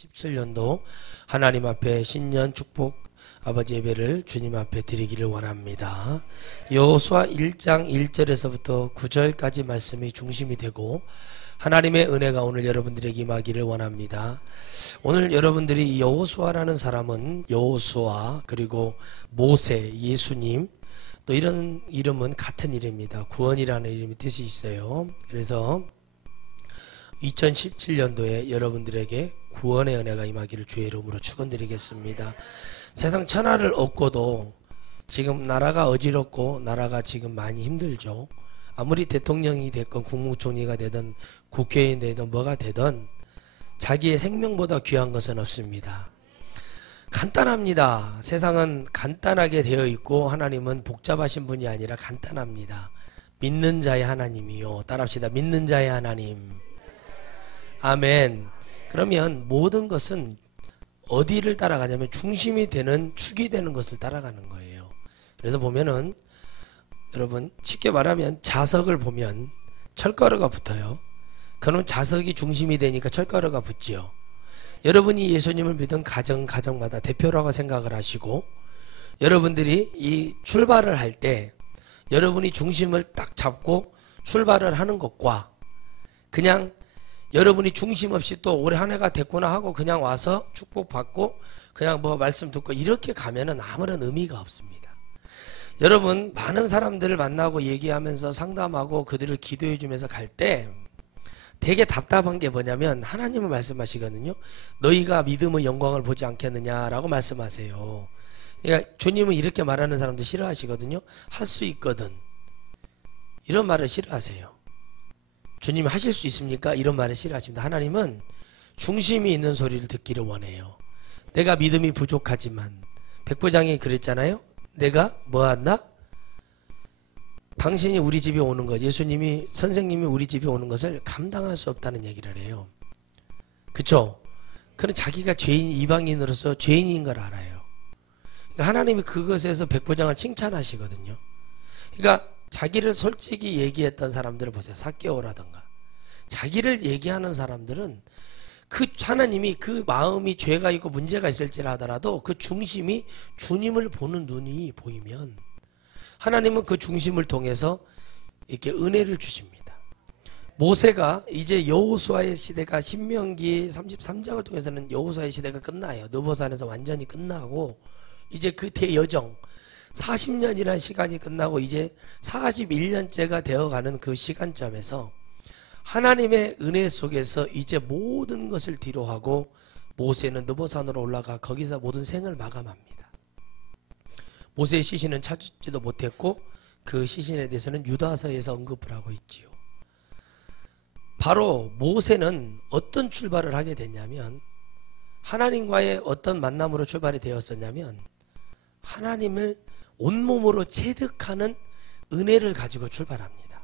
2017년도 하나님 앞에 신년 축복 아버지 예배를 주님 앞에 드리기를 원합니다. 여호수아 1장 1절에서부터 9절까지 말씀이 중심이 되고 하나님의 은혜가 오늘 여러분들에게 임하기를 원합니다. 오늘 여러분들이 여호수아라는 사람은 여호수아 그리고 모세, 예수님 또 이런 이름은 같은 이름입니다. 구원이라는 이름이 뜻이 있어요. 그래서 2017년도에 여러분들에게 구원의 은혜가 임하기를 주의 이름으로 축원드리겠습니다. 세상 천하를 얻고도 지금 나라가 어지럽고 나라가 지금 많이 힘들죠. 아무리 대통령이 됐건 국무총리가 되든 국회의원이 되든 뭐가 되든 자기의 생명보다 귀한 것은 없습니다. 간단합니다. 세상은 간단하게 되어 있고 하나님은 복잡하신 분이 아니라 간단합니다. 믿는 자의 하나님이요. 따라합시다. 믿는 자의 하나님. 아멘. 그러면 모든 것은 어디를 따라가냐면 중심이 되는 축이 되는 것을 따라가는 거예요. 그래서 보면은 여러분 쉽게 말하면 자석을 보면 철가루가 붙어요. 그러면 자석이 중심이 되니까 철가루가 붙지요. 여러분이 예수님을 믿은 가정마다 대표라고 생각을 하시고 여러분들이 이 출발을 할 때 여러분이 중심을 딱 잡고 출발을 하는 것과 그냥 여러분이 중심 없이 또 올해 한 해가 됐구나 하고 그냥 와서 축복받고 그냥 뭐 말씀 듣고 이렇게 가면은 아무런 의미가 없습니다. 여러분 많은 사람들을 만나고 얘기하면서 상담하고 그들을 기도해 주면서 갈 때 되게 답답한 게 뭐냐면 하나님은 말씀하시거든요. 너희가 믿음의 영광을 보지 않겠느냐라고 말씀하세요. 그러니까 주님은 이렇게 말하는 사람도 싫어하시거든요. 할 수 있거든. 이런 말을 싫어하세요. 주님 하실 수 있습니까? 이런 말을 싫어하십니다. 하나님은 중심이 있는 소리를 듣기를 원해요. 내가 믿음이 부족하지만 백부장이 그랬잖아요. 내가 뭐한다? 당신이 우리 집에 오는 것, 예수님이 선생님이 우리 집에 오는 것을 감당할 수 없다는 얘기를 해요. 그쵸? 그는 자기가 죄인 이방인으로서 죄인인 걸 알아요. 그러니까 하나님이 그것에서 백부장을 칭찬하시거든요. 그러니까 자기를 솔직히 얘기했던 사람들을 보세요. 삭개오라든가 자기를 얘기하는 사람들은 그 하나님이 그 마음이 죄가 있고 문제가 있을지라 하더라도 그 중심이 주님을 보는 눈이 보이면 하나님은 그 중심을 통해서 이렇게 은혜를 주십니다. 모세가 이제 여호수아의 시대가 신명기 33장을 통해서는 여호수아의 시대가 끝나요. 느보산에서 완전히 끝나고 이제 그 대여정 40년이라는 시간이 끝나고 이제 41년째가 되어가는 그 시간점에서 하나님의 은혜 속에서 이제 모든 것을 뒤로하고 모세는 느보산으로 올라가 거기서 모든 생을 마감합니다. 모세의 시신은 찾지도 못했고 그 시신에 대해서는 유다서에서 언급을 하고 있지요. 바로 모세는 어떤 출발을 하게 됐냐면 하나님과의 어떤 만남으로 출발이 되었었냐면 하나님을 온몸으로 체득하는 은혜를 가지고 출발합니다.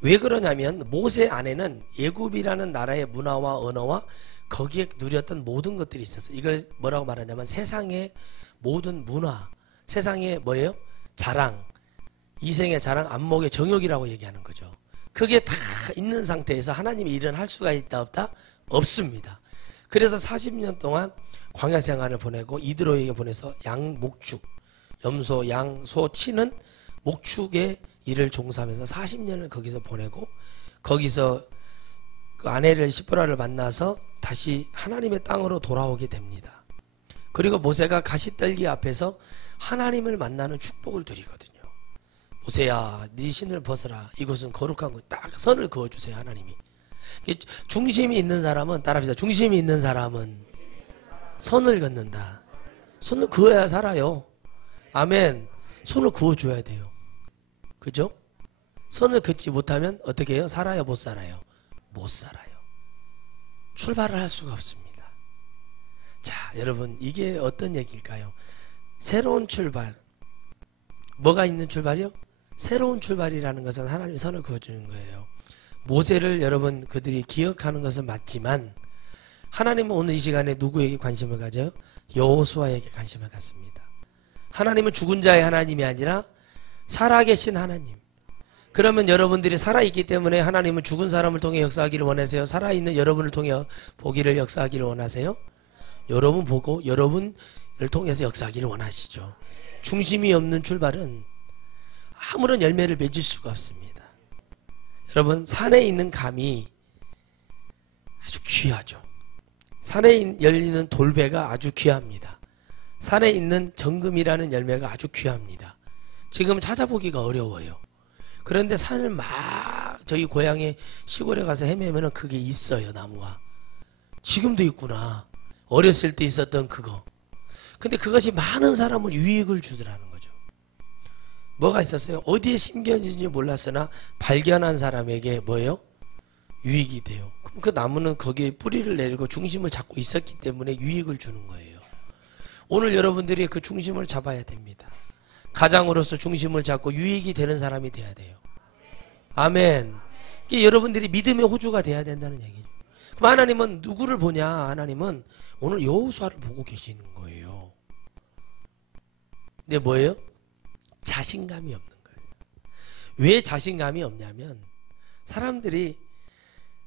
왜 그러냐면 모세 안에는 애굽이라는 나라의 문화와 언어와 거기에 누렸던 모든 것들이 있었어요. 이걸 뭐라고 말하냐면 세상의 모든 문화, 세상의 뭐예요? 자랑, 이생의 자랑, 안목의 정욕이라고 얘기하는 거죠. 그게 다 있는 상태에서 하나님이 일은 할 수가 있다 없다? 없습니다. 그래서 40년 동안 광야 생활을 보내고 이드로에게 보내서 양, 목축, 염소, 양, 소 치는 목축의 일을 종사하면서 40년을 거기서 보내고 거기서 그 아내를 시브라를 만나서 다시 하나님의 땅으로 돌아오게 됩니다. 그리고 모세가 가시떨기 앞에서 하나님을 만나는 축복을 드리거든요. 모세야 네 신을 벗어라. 이곳은 거룩한 곳. 딱 선을 그어주세요. 하나님이. 중심이 있는 사람은 따라합시다. 중심이 있는 사람은 선을 긋는다. 선을 그어야 살아요. 아멘. 손을 그어줘야 돼요. 그죠? 선을 긋지 못하면 어떻게 해요? 살아요? 못 살아요? 못 살아요. 출발을 할 수가 없습니다. 자, 여러분 이게 어떤 얘기일까요? 새로운 출발. 뭐가 있는 출발이요? 새로운 출발이라는 것은 하나님이 선을 그어주는 거예요. 모세를 여러분 그들이 기억하는 것은 맞지만 하나님은 오늘 이 시간에 누구에게 관심을 가져요? 여호수아에게 관심을 갖습니다. 하나님은 죽은 자의 하나님이 아니라 살아계신 하나님. 그러면 여러분들이 살아있기 때문에 하나님은 죽은 사람을 통해 역사하기를 원하세요? 살아있는 여러분을 통해 보기를 역사하기를 원하세요? 여러분 보고 여러분을 통해서 역사하기를 원하시죠. 중심이 없는 출발은 아무런 열매를 맺을 수가 없습니다. 여러분, 산에 있는 감이 아주 귀하죠. 산에 열리는 돌배가 아주 귀합니다. 산에 있는 정금이라는 열매가 아주 귀합니다. 지금 찾아보기가 어려워요. 그런데 산을 막 저희 고향의 시골에 가서 헤매면 그게 있어요. 나무가 지금도 있구나. 어렸을 때 있었던 그거. 근데 그것이 많은 사람을 유익을 주더라는 거죠. 뭐가 있었어요? 어디에 심겨진지 몰랐으나 발견한 사람에게 뭐예요? 유익이 돼요. 그럼 그 나무는 거기에 뿌리를 내리고 중심을 잡고 있었기 때문에 유익을 주는 거예요. 오늘 여러분들이 그 중심을 잡아야 됩니다. 가장으로서 중심을 잡고 유익이 되는 사람이 돼야 돼요. 아멘. 이게 여러분들이 믿음의 호주가 돼야 된다는 얘기죠. 그럼 하나님은 누구를 보냐? 하나님은 오늘 여호수아를 보고 계시는 거예요. 근데 뭐예요? 자신감이 없는 거예요. 왜 자신감이 없냐면 사람들이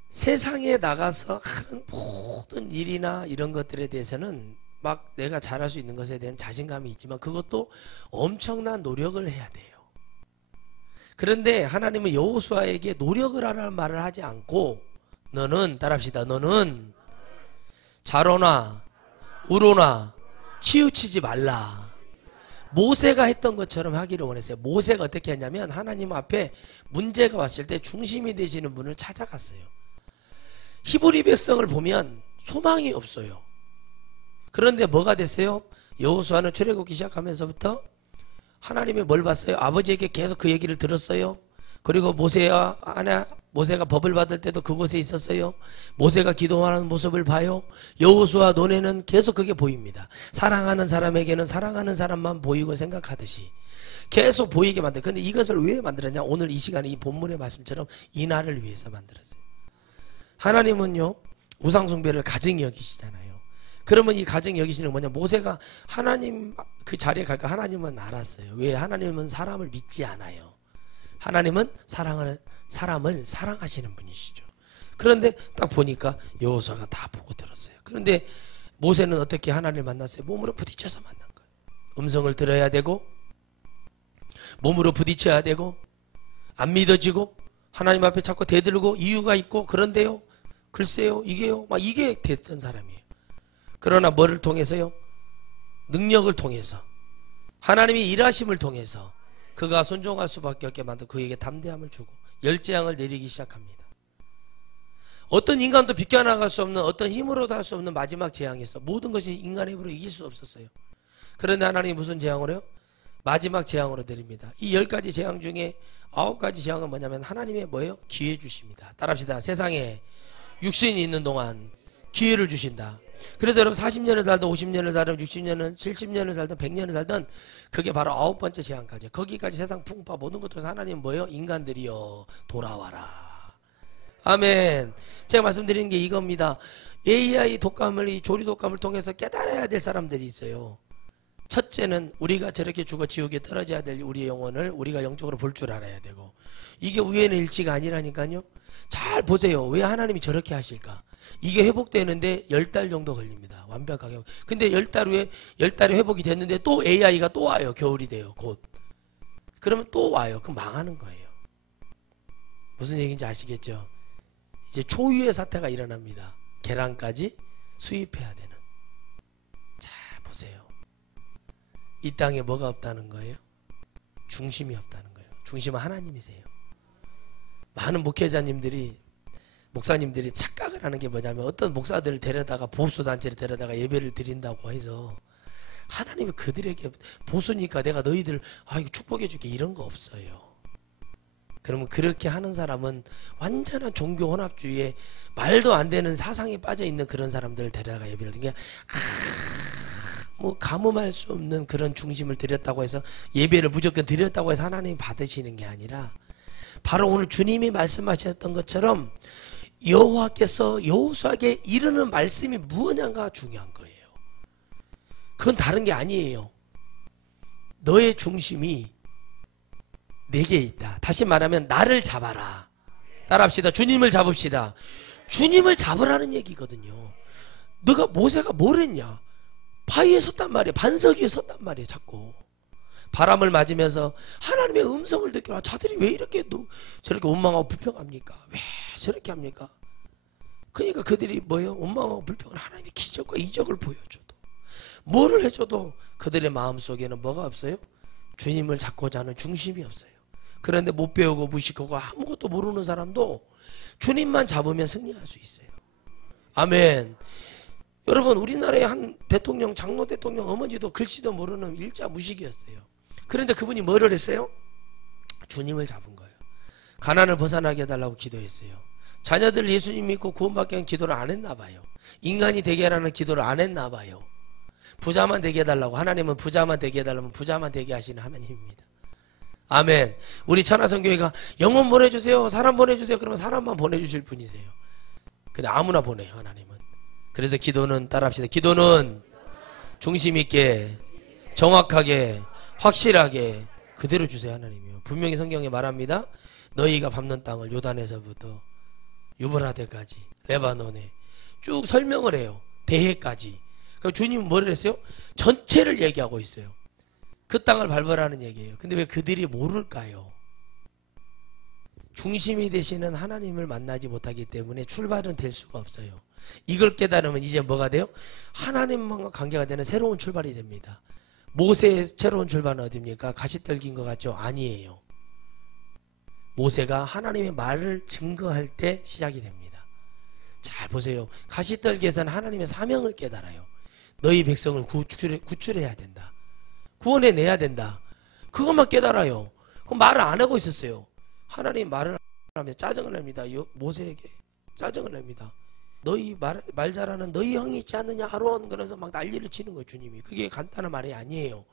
세상에 나가서 하는 모든 일이나 이런 것들에 대해서는 막 내가 잘할 수 있는 것에 대한 자신감이 있지만 그것도 엄청난 노력을 해야 돼요. 그런데 하나님은 여호수아에게 노력을 하라는 말을 하지 않고 너는 따라합시다. 너는 자로나 우로나 치우치지 말라. 모세가 했던 것처럼 하기를 원했어요. 모세가 어떻게 했냐면 하나님 앞에 문제가 왔을 때 중심이 되시는 분을 찾아갔어요. 히브리 백성을 보면 소망이 없어요. 그런데 뭐가 됐어요? 여호수아는 출애굽기 시작하면서부터 하나님이 뭘 봤어요? 아버지에게 계속 그 얘기를 들었어요. 그리고 모세가 법을 받을 때도 그곳에 있었어요. 모세가 기도하는 모습을 봐요. 여호수아 눈에는 계속 그게 보입니다. 사랑하는 사람에게는 사랑하는 사람만 보이고 생각하듯이 계속 보이게 만들어요. 그런데 이것을 왜 만들었냐? 오늘 이 시간에 이 본문의 말씀처럼 이 날을 위해서 만들었어요. 하나님은요 우상숭배를 가증히 여기시잖아요. 그러면 이 가증히 여기시는 뭐냐? 모세가 하나님 그 자리에 갈까? 하나님은 알았어요. 왜? 하나님은 사람을 믿지 않아요. 하나님은 사람을 사랑하시는 분이시죠. 그런데 딱 보니까 여호수아가 다 보고 들었어요. 그런데 모세는 어떻게 하나님을 만났어요? 몸으로 부딪혀서 만난 거예요. 음성을 들어야 되고 몸으로 부딪혀야 되고 안 믿어지고 하나님 앞에 자꾸 대들고 이유가 있고 그런데요 글쎄요 이게요 막 이게 됐던 사람이에요. 그러나 뭐를 통해서요? 능력을 통해서 하나님이 일하심을 통해서 그가 순종할 수밖에 없게 만들고 그에게 담대함을 주고 열재앙을 내리기 시작합니다. 어떤 인간도 비껴나갈 수 없는 어떤 힘으로도 할 수 없는 마지막 재앙에서 모든 것이 인간의 힘으로 이길 수 없었어요. 그런데 하나님이 무슨 재앙을 해요? 마지막 재앙으로 내립니다. 이 10가지 재앙 중에 9가지 재앙은 뭐냐면 하나님의 뭐예요? 기회 주십니다. 따라합시다. 세상에 육신이 있는 동안 기회를 주신다. 그래서 여러분 40년을 살든 50년을 살든 60년을 70년을 살든 100년을 살든 그게 바로 9번째 재앙까지. 거기까지 세상 풍파 모든 것들에서 하나님 뭐예요? 인간들이여 돌아와라. 아멘. 제가 말씀드리는 게 이겁니다. AI 독감을 이 조리 독감을 통해서 깨달아야 될 사람들이 있어요. 첫째는 우리가 저렇게 죽어 지옥에 떨어져야 될 우리의 영혼을 우리가 영적으로 볼 줄 알아야 되고 이게 우연의 일치가 아니라니까요. 잘 보세요. 왜 하나님이 저렇게 하실까? 이게 회복되는데 10달 정도 걸립니다. 완벽하게. 근데 10달 후에 10달에 회복이 됐는데 또 AI가 또 와요. 겨울이 돼요. 곧. 그러면 또 와요. 그럼 망하는 거예요. 무슨 얘기인지 아시겠죠? 이제 초유의 사태가 일어납니다. 계란까지 수입해야 되는. 자, 보세요. 이 땅에 뭐가 없다는 거예요? 중심이 없다는 거예요. 중심은 하나님이세요. 많은 목사님들이 착각을 하는 게 뭐냐면 어떤 목사들을 데려다가 보수단체를 데려다가 예배를 드린다고 해서 하나님이 그들에게 보수니까 내가 너희들 이거 축복해 줄게 이런 거 없어요. 그러면 그렇게 하는 사람은 완전한 종교 혼합주의에 말도 안 되는 사상에 빠져 있는 그런 사람들을 데려다가 예배를 드린 게 뭐 가뭄할 수 없는 그런 중심을 드렸다고 해서 예배를 무조건 드렸다고 해서 하나님이 받으시는 게 아니라 바로 오늘 주님이 말씀하셨던 것처럼 여호와께서 여호수아에게 이르는 말씀이 무엇인가 중요한 거예요. 그건 다른 게 아니에요. 너의 중심이 내게 있다. 다시 말하면 나를 잡아라. 따라합시다. 주님을 잡읍시다. 주님을 잡으라는 얘기거든요. 너가 모세가 뭘 했냐? 바위에 섰단 말이야. 반석 위에 섰단 말이야. 자꾸 바람을 맞으면서 하나님의 음성을 듣기로 자들이 왜 이렇게 저렇게 원망하고 불평합니까? 왜 저렇게 합니까? 그러니까 그들이 뭐예요? 원망하고 불평을 하나님의 기적과 이적을 보여줘도 뭐를 해줘도 그들의 마음속에는 뭐가 없어요? 주님을 잡고자 하는 중심이 없어요. 그런데 못 배우고 무식하고 아무것도 모르는 사람도 주님만 잡으면 승리할 수 있어요. 아멘. 여러분, 우리나라의 한 대통령, 장로 대통령 어머니도 글씨도 모르는 일자 무식이었어요. 그런데 그분이 뭐를 했어요? 주님을 잡은 거예요. 가난을 벗어나게 해달라고 기도했어요. 자녀들 예수님 믿고 구원받게 하는 기도를 안 했나 봐요. 인간이 되게 하라는 기도를 안 했나 봐요. 부자만 되게 해달라고, 하나님은 부자만 되게 해달라면 부자만 되게 하시는 하나님입니다. 아멘. 우리 천하성교회가 영혼 보내주세요, 사람 보내주세요, 그러면 사람만 보내주실 분이세요. 근데 아무나 보내요, 하나님은. 그래서 기도는, 따라합시다. 기도는 중심 있게, 정확하게, 확실하게 그대로 주세요, 하나님이요. 분명히 성경에 말합니다. 너희가 밟는 땅을 요단에서부터 유브라데까지, 레바논에 쭉 설명을 해요. 대해까지. 그럼 주님은 뭐를 했어요? 전체를 얘기하고 있어요. 그 땅을 밟으라는 얘기예요. 근데 왜 그들이 모를까요? 중심이 되시는 하나님을 만나지 못하기 때문에 출발은 될 수가 없어요. 이걸 깨달으면 이제 뭐가 돼요? 하나님과 관계가 되는 새로운 출발이 됩니다. 모세의 새로운 출발은 어디입니까? 가시떨기인 것 같죠? 아니에요. 모세가 하나님의 말을 증거할 때 시작이 됩니다. 잘 보세요. 가시떨기에서는 하나님의 사명을 깨달아요. 너희 백성을 구출해야 된다. 구원해내야 된다. 그것만 깨달아요. 그럼 말을 안 하고 있었어요. 하나님 말을 하면 짜증을 냅니다. 모세에게 짜증을 냅니다. 너희 말 잘하는 너희 형이 있지 않느냐 아론. 그래서 막 난리를 치는 거예요. 주님이. 그게 간단한 말이 아니에요.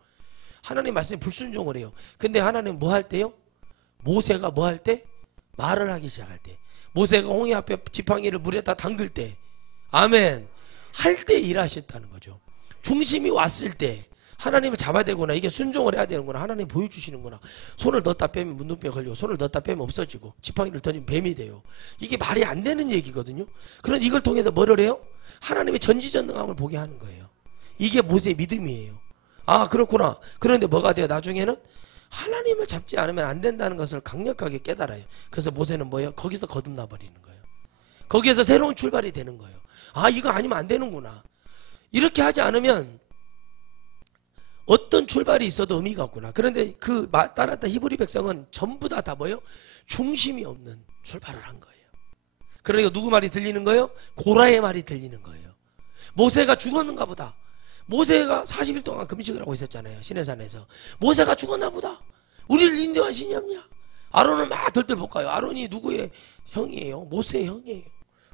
하나님 말씀에 불순종을 해요. 근데 하나님 뭐 할 때요? 모세가 뭐 할 때? 말을 하기 시작할 때. 모세가 홍해 앞에 지팡이를 물에다 담글 때, 아멘, 할 때 일하셨다는 거죠. 중심이 왔을 때 하나님을 잡아야 되구나, 이게 순종을 해야 되는구나, 하나님 보여주시는구나. 손을 넣었다 빼면 문둥병 걸리고, 손을 넣었다 빼면 없어지고, 지팡이를 던지면 뱀이 돼요. 이게 말이 안 되는 얘기거든요. 그런데 이걸 통해서 뭐를 해요? 하나님의 전지전능함을 보게 하는 거예요. 이게 모세의 믿음이에요. 아, 그렇구나. 그런데 뭐가 돼요? 나중에는 하나님을 잡지 않으면 안 된다는 것을 강력하게 깨달아요. 그래서 모세는 뭐예요? 거기서 거듭나 버리는 거예요. 거기에서 새로운 출발이 되는 거예요. 아, 이거 아니면 안 되는구나. 이렇게 하지 않으면 어떤 출발이 있어도 의미가 없구나. 그런데 그 따랐던 히브리 백성은 전부 다 뭐예요? 중심이 없는 출발을 한 거예요. 그러니까 누구 말이 들리는 거예요? 고라의 말이 들리는 거예요. 모세가 죽었는가 보다. 모세가 40일 동안 금식을 하고 있었잖아요. 시내산에서. 모세가 죽었나 보다. 우리를 인도한 신이 없냐? 아론을 막 덜덜 볶아요. 아론이 누구의 형이에요? 모세의 형이에요.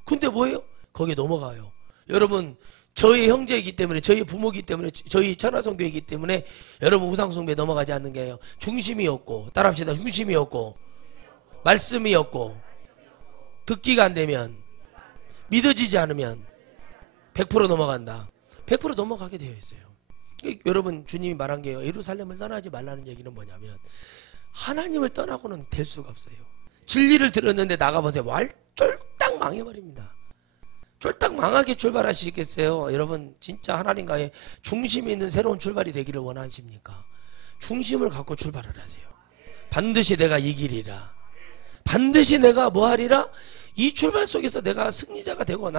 근데 뭐예요? 거기에 넘어가요. 여러분, 저희 형제이기 때문에, 저희 부모이기 때문에, 저희 천하성교이기 때문에 여러분 우상숭배에 넘어가지 않는 게요. 중심이 없고, 따라합시다. 중심이 없고, 말씀이 없고, 듣기가 안 되면, 믿어지지 않으면 100% 넘어간다. 100% 넘어가게 되어 있어요. 여러분, 주님이 말한 게요, 예루살렘을 떠나지 말라는 얘기는 뭐냐면 하나님을 떠나고는 될 수가 없어요. 진리를 들었는데 나가보세요. 쫄딱 망해버립니다. 쫄딱 망하게 출발하시겠어요? 여러분, 진짜 하나님과의 중심이 있는 새로운 출발이 되기를 원하십니까? 중심을 갖고 출발을 하세요. 반드시 내가 이기리라. 반드시 내가 뭐하리라? 이 출발 속에서 내가 승리자가 되고,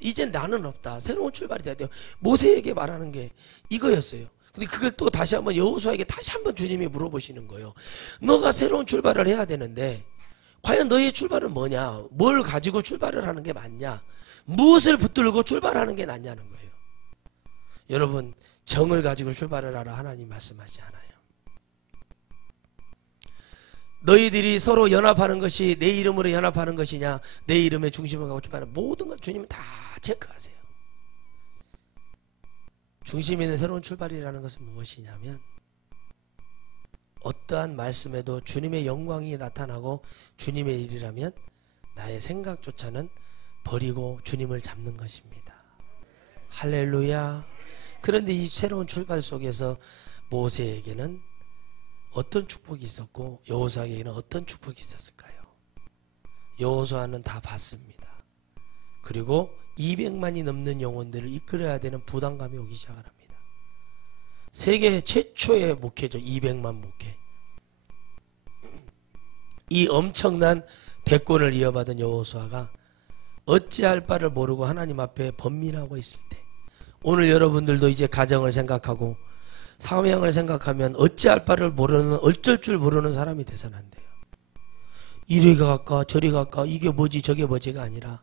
이제 나는 없다. 새로운 출발이 돼야 돼요. 모세에게 말하는 게 이거였어요. 근데 그걸 또 다시 한번 여호수아에게 다시 한번 주님이 물어보시는 거예요. 너가 새로운 출발을 해야 되는데 과연 너의 출발은 뭐냐? 뭘 가지고 출발을 하는 게 맞냐? 무엇을 붙들고 출발하는 게 낫냐는 거예요. 여러분, 정을 가지고 출발을 하라 하나님 말씀하지 않아요. 너희들이 서로 연합하는 것이 내 이름으로 연합하는 것이냐, 내 이름의 중심을 갖고 출발하는 모든 것 주님은 다 체크하세요. 중심 있는 새로운 출발이라는 것은 무엇이냐면, 어떠한 말씀에도 주님의 영광이 나타나고 주님의 일이라면 나의 생각조차는 버리고 주님을 잡는 것입니다. 할렐루야. 그런데 이 새로운 출발 속에서 모세에게는 어떤 축복이 있었고 여호수아에게는 어떤 축복이 있었을까요? 여호수아는 다 봤습니다. 그리고 200만이 넘는 영혼들을 이끌어야 되는 부담감이 오기 시작을 합니다. 세계 최초의 목회죠. 200만 목회. 이 엄청난 대권을 이어받은 여호수아가 어찌할 바를 모르고 하나님 앞에 번민하고 있을 때, 오늘 여러분들도 이제 가정을 생각하고 사명을 생각하면 어찌할 바를 모르는, 어쩔 줄 모르는 사람이 돼서는 안 돼요. 이리 갈까 저리 갈까 이게 뭐지 저게 뭐지가 아니라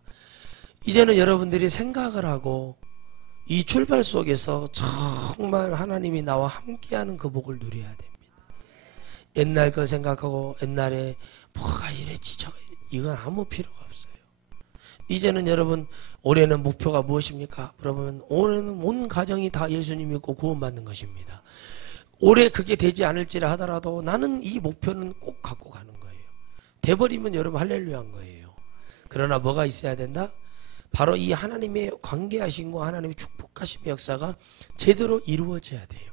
이제는 여러분들이 생각을 하고 이 출발 속에서 정말 하나님이 나와 함께하는 그 복을 누려야 됩니다. 옛날 걸 생각하고 옛날에 뭐가 이랬지 저거 이건 아무 필요가 없어요. 이제는 여러분 올해는 목표가 무엇입니까? 물어보면 올해는 온 가정이 다 예수님 믿고 구원받는 것입니다. 올해 그게 되지 않을지라 하더라도 나는 이 목표는 꼭 갖고 가는 거예요. 돼버리면 여러분 할렐루야인 거예요. 그러나 뭐가 있어야 된다? 바로 이 하나님의 관계하심과 하나님의 축복하심의 역사가 제대로 이루어져야 돼요.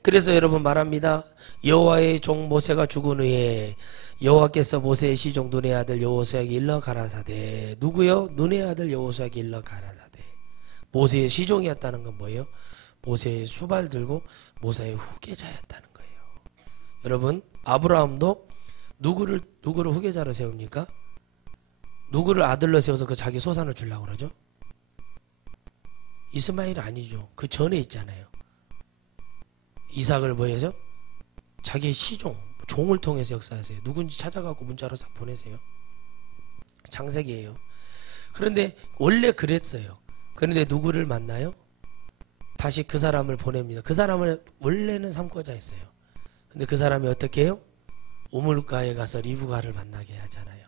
그래서 여러분 말합니다. 여호와의 종 모세가 죽은 후에 여호와께서 모세의 시종 눈의 아들 여호수아에게 일러 가라사대. 누구요? 눈의 아들 여호수아에게 일러 가라사대. 모세의 시종이었다는 건 뭐예요? 모세의 수발 들고 모세의 후계자였다는 거예요. 여러분 아브라함도 누구를 후계자로 세웁니까? 누구를 아들로 세워서 그 자기 소산을 주려고 그러죠? 이스마엘 아니죠. 그 전에 있잖아요. 이삭을 뭐해서? 자기 시종, 종을 통해서 역사하세요. 누군지 찾아가고 문자로 싹 보내세요. 창세기예요. 그런데 원래 그랬어요. 그런데 누구를 만나요? 다시 그 사람을 보냅니다. 그 사람을 원래는 삼고자 했어요. 근데 그 사람이 어떻게 해요? 우물가에 가서 리브가를 만나게 하잖아요.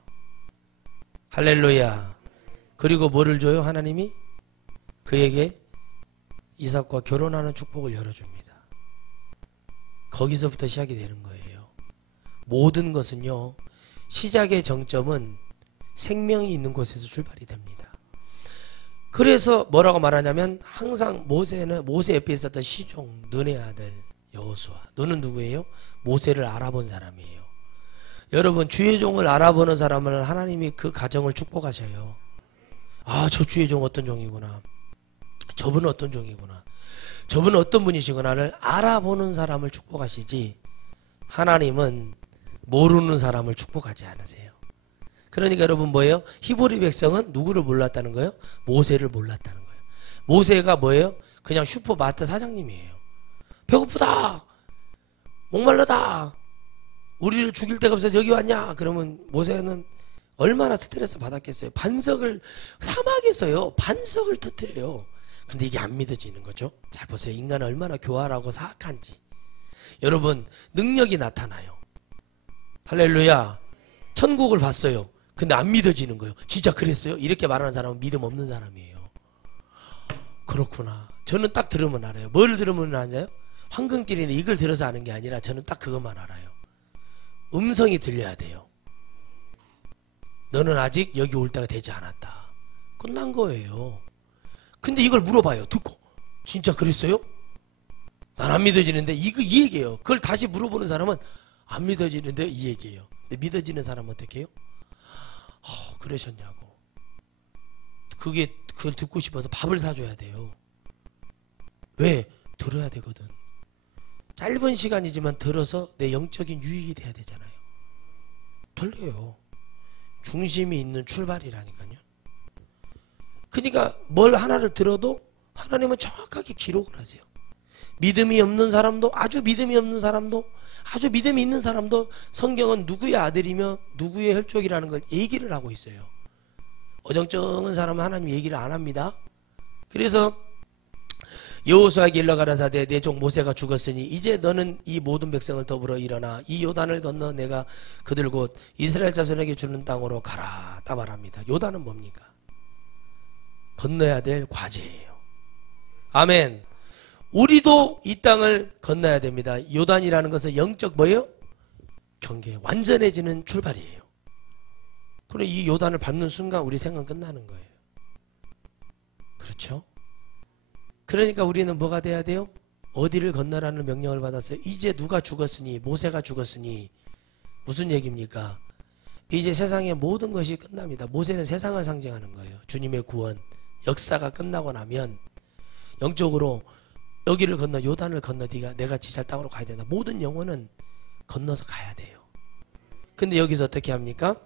할렐루야. 그리고 뭐를 줘요? 하나님이 그에게 이삭과 결혼하는 축복을 열어줍니다. 거기서부터 시작이 되는 거예요. 모든 것은요, 시작의 정점은 생명이 있는 곳에서 출발이 됩니다. 그래서 뭐라고 말하냐면 항상 모세 옆에 있었던 시종 눈의 아들 여호수아. 너는 누구예요? 모세를 알아본 사람이에요. 여러분 주의 종을 알아보는 사람을 하나님이 그 가정을 축복하셔요. 아, 저 주의 종 어떤 종이구나. 저분은 어떤 종이구나. 저분은 어떤 분이시구나를 알아보는 사람을 축복하시지 하나님은 모르는 사람을 축복하지 않으세요. 그러니까 여러분 뭐예요? 히브리 백성은 누구를 몰랐다는 거예요? 모세를 몰랐다는 거예요. 모세가 뭐예요? 그냥 슈퍼마트 사장님이에요. 배고프다. 목말르다. 우리를 죽일 데가 없어서 여기 왔냐? 그러면 모세는 얼마나 스트레스 받았겠어요. 사막에서요. 반석을 터뜨려요. 근데 이게 안 믿어지는 거죠. 잘 보세요. 인간은 얼마나 교활하고 사악한지. 여러분 능력이 나타나요. 할렐루야. 천국을 봤어요. 근데 안 믿어지는 거예요. 진짜 그랬어요? 이렇게 말하는 사람은 믿음 없는 사람이에요. 그렇구나. 저는 딱 들으면 알아요. 뭘 들으면 아냐요? 황금길이는 이걸 들어서 아는 게 아니라 저는 딱 그것만 알아요. 음성이 들려야 돼요. 너는 아직 여기 올 때가 되지 않았다. 끝난 거예요. 근데 이걸 물어봐요. 듣고 진짜 그랬어요? 난 안 믿어지는데 이 얘기예요. 그걸 다시 물어보는 사람은 안 믿어지는데 이 얘기예요. 근데 믿어지는 사람은 어떻게 해요? 그러셨냐고. 그걸 듣고 싶어서 밥을 사줘야 돼요. 왜? 들어야 되거든. 짧은 시간이지만 들어서 내 영적인 유익이 돼야 되잖아요. 틀려요. 중심이 있는 출발이라니까요. 그러니까 뭘 하나를 들어도 하나님은 정확하게 기록을 하세요. 믿음이 없는 사람도, 아주 믿음이 없는 사람도, 아주 믿음이 있는 사람도 성경은 누구의 아들이며 누구의 혈족이라는 걸 얘기를 하고 있어요. 어정쩡한 사람은 하나님 얘기를 안 합니다. 그래서 여호수아에게 일러 가라사대 내 종 모세가 죽었으니 이제 너는 이 모든 백성을 더불어 일어나 이 요단을 건너 내가 그들 곧 이스라엘 자손에게 주는 땅으로 가라. 딱 말합니다. 요단은 뭡니까? 건너야 될 과제예요. 아멘. 우리도 이 땅을 건너야 됩니다. 요단이라는 것은 영적 뭐예요? 경계, 완전해지는 출발이에요. 그래 이 요단을 밟는 순간 우리 생은 끝나는 거예요. 그렇죠? 그러니까 우리는 뭐가 돼야 돼요? 어디를 건너라는 명령을 받았어요? 이제 누가 죽었으니, 모세가 죽었으니. 무슨 얘기입니까? 이제 세상의 모든 것이 끝납니다. 모세는 세상을 상징하는 거예요. 주님의 구원, 역사가 끝나고 나면 영적으로 여기를 건너 요단을 건너 내가 지살 땅으로 가야 된다. 모든 영혼은 건너서 가야 돼요. 근데 여기서 어떻게 합니까?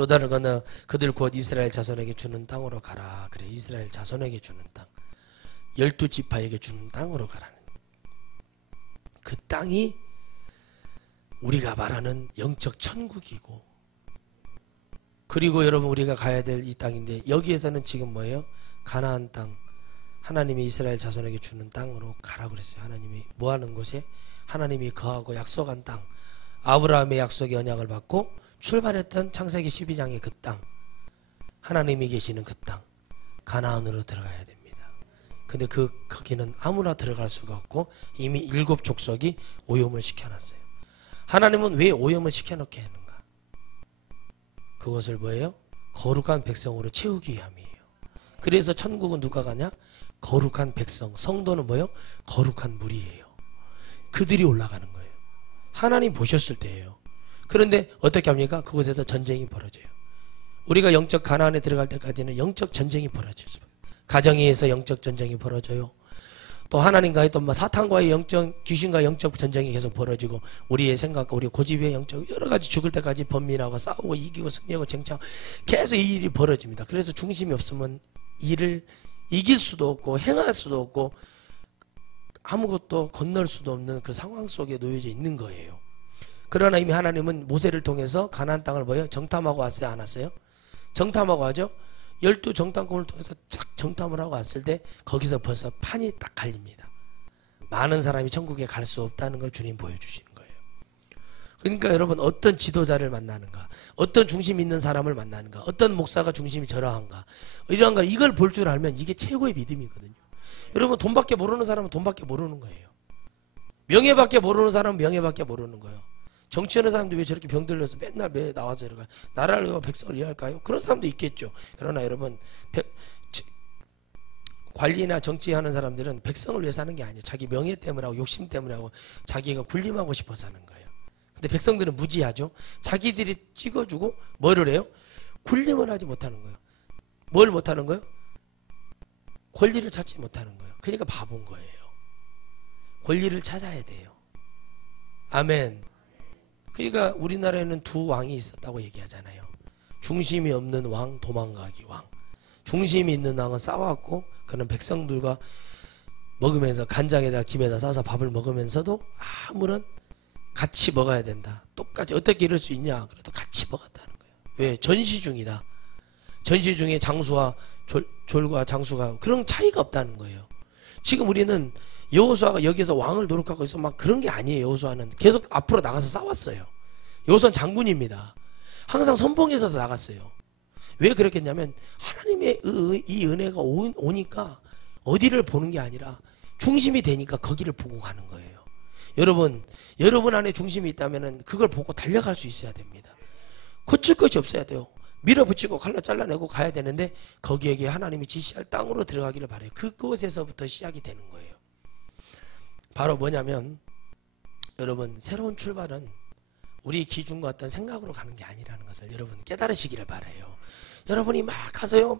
요단을 건너 그들 곧 이스라엘 자손에게 주는 땅으로 가라. 그래, 이스라엘 자손에게 주는 땅, 12지파에게 주는 땅으로 가라는, 그 땅이 우리가 말하는 영적 천국이고, 그리고 여러분 우리가 가야 될 이 땅인데, 여기에서는 지금 뭐예요? 가나안 땅, 하나님이 이스라엘 자손에게 주는 땅으로 가라 그랬어요. 하나님이 뭐하는 곳에? 하나님이 거하고 약속한 땅, 아브라함의 약속의 언약을 받고 출발했던 창세기 12장의 그 땅, 하나님이 계시는 그 땅, 가나안으로 들어가야 됩니다. 근데 거기는 아무나 들어갈 수가 없고 이미 7 족속이 오염을 시켜놨어요. 하나님은 왜 오염을 시켜놓게 하는가? 그것을 뭐예요? 거룩한 백성으로 채우기 위함이에요. 그래서 천국은 누가 가냐? 거룩한 백성, 성도는 뭐예요? 거룩한 무리예요. 그들이 올라가는 거예요. 하나님 보셨을 때예요. 그런데 어떻게 합니까? 그곳에서 전쟁이 벌어져요. 우리가 영적 가나안에 들어갈 때까지는 영적 전쟁이 벌어져요. 가정에서 영적 전쟁이 벌어져요. 또 하나님과의 또 사탄과의 영적, 귀신과 영적 전쟁이 계속 벌어지고, 우리의 생각과 우리 고집의 영적 여러 가지 죽을 때까지 번민하고 싸우고 이기고 승리하고 쟁취하고 계속 이 일이 벌어집니다. 그래서 중심이 없으면 일을 이길 수도 없고 행할 수도 없고 아무것도 건널 수도 없는 그 상황 속에 놓여져 있는 거예요. 그러나 이미 하나님은 모세를 통해서 가나안 땅을 뭐예요? 정탐하고 왔어요? 안 왔어요? 정탐하고 하죠. 12 정탐꾼을 통해서 착 정탐을 하고 왔을 때 거기서 벌써 판이 딱 갈립니다. 많은 사람이 천국에 갈 수 없다는 걸 주님 보여주시는 거예요. 그러니까 여러분, 어떤 지도자를 만나는가, 어떤 중심 있는 사람을 만나는가, 어떤 목사가 중심이 저러한가, 이러한가, 이걸 볼 줄 알면 이게 최고의 믿음이거든요. 여러분, 돈밖에 모르는 사람은 돈밖에 모르는 거예요. 명예밖에 모르는 사람은 명예밖에 모르는 거예요. 정치하는 사람들이 왜 저렇게 병들려서 맨날 매 나와서 이러가 나라를 위하고 백성을 위할까요? 그런 사람도 있겠죠. 그러나 여러분, 관리나 정치하는 사람들은 백성을 위해서 하는 게 아니에요. 자기 명예 때문에 하고 욕심 때문에 하고 자기가 군림하고 싶어서 하는 거예요. 근데 백성들은 무지하죠. 자기들이 찍어주고 뭐를 해요? 군림을 하지 못하는 거예요. 뭘 못하는 거예요? 권리를 찾지 못하는 거예요. 그러니까 바본 거예요. 권리를 찾아야 돼요. 아멘. 그러니까 우리나라에는 2 왕이 있었다고 얘기하잖아요. 중심이 없는 왕, 도망가기 왕. 중심이 있는 왕은 싸웠고, 그는 백성들과 먹으면서 간장에다 김에다 싸서 밥을 먹으면서도 아무런 같이 먹어야 된다. 똑같이 어떻게 이럴 수 있냐? 그래도 같이 먹었다는 거예요. 왜? 전시 중이다. 전시 중에 장수와 졸과 장수가 그런 차이가 없다는 거예요. 지금 우리는 여호수아가 여기서 왕을 노력하고 있어 막 그런 게 아니에요. 여호수아는 계속 앞으로 나가서 싸웠어요. 여호수아는 장군입니다. 항상 선봉에서도 나갔어요. 왜 그랬겠냐면 하나님의 이 은혜가 오니까 어디를 보는 게 아니라 중심이 되니까 거기를 보고 가는 거예요. 여러분 안에 중심이 있다면 그걸 보고 달려갈 수 있어야 됩니다. 거칠 것이 없어야 돼요. 밀어붙이고 칼로 잘라내고 가야 되는데 거기에게 하나님이 지시할 땅으로 들어가기를 바라요. 그곳에서부터 시작이 되는 거예요. 바로 뭐냐면 여러분, 새로운 출발은 우리 기준과 어떤 생각으로 가는 게 아니라는 것을 여러분 깨달으시기를 바라요. 여러분이 막 가서요,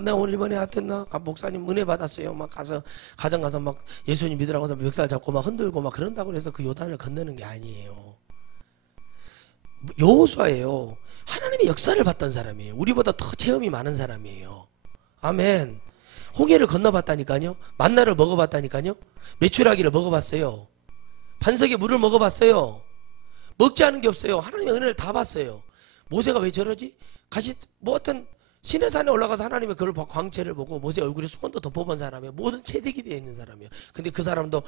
나 오늘 이번에 하여튼 목사님 은혜 받았어요. 막 가서 가정 가서 막 예수님 믿으라고 해서 멱살 잡고 막 흔들고 막 그런다고 해서 그 요단을 건너는 게 아니에요. 여호수아예요. 하나님의 역사를 봤던 사람이에요. 우리보다 더 체험이 많은 사람이에요. 아멘. 홍해를 건너봤다니까요. 만나를 먹어봤다니까요. 메추라기를 먹어봤어요. 반석의 물을 먹어봤어요. 먹지 않은 게 없어요. 하나님의 은혜를 다 봤어요. 모세가 왜 저러지? 어떤 시내산에 올라가서 하나님의 그 광채를 보고 모세 얼굴에 수건도 덮어본 사람이에요. 모든 체득이 되어 있는 사람이에요. 근데 그 사람도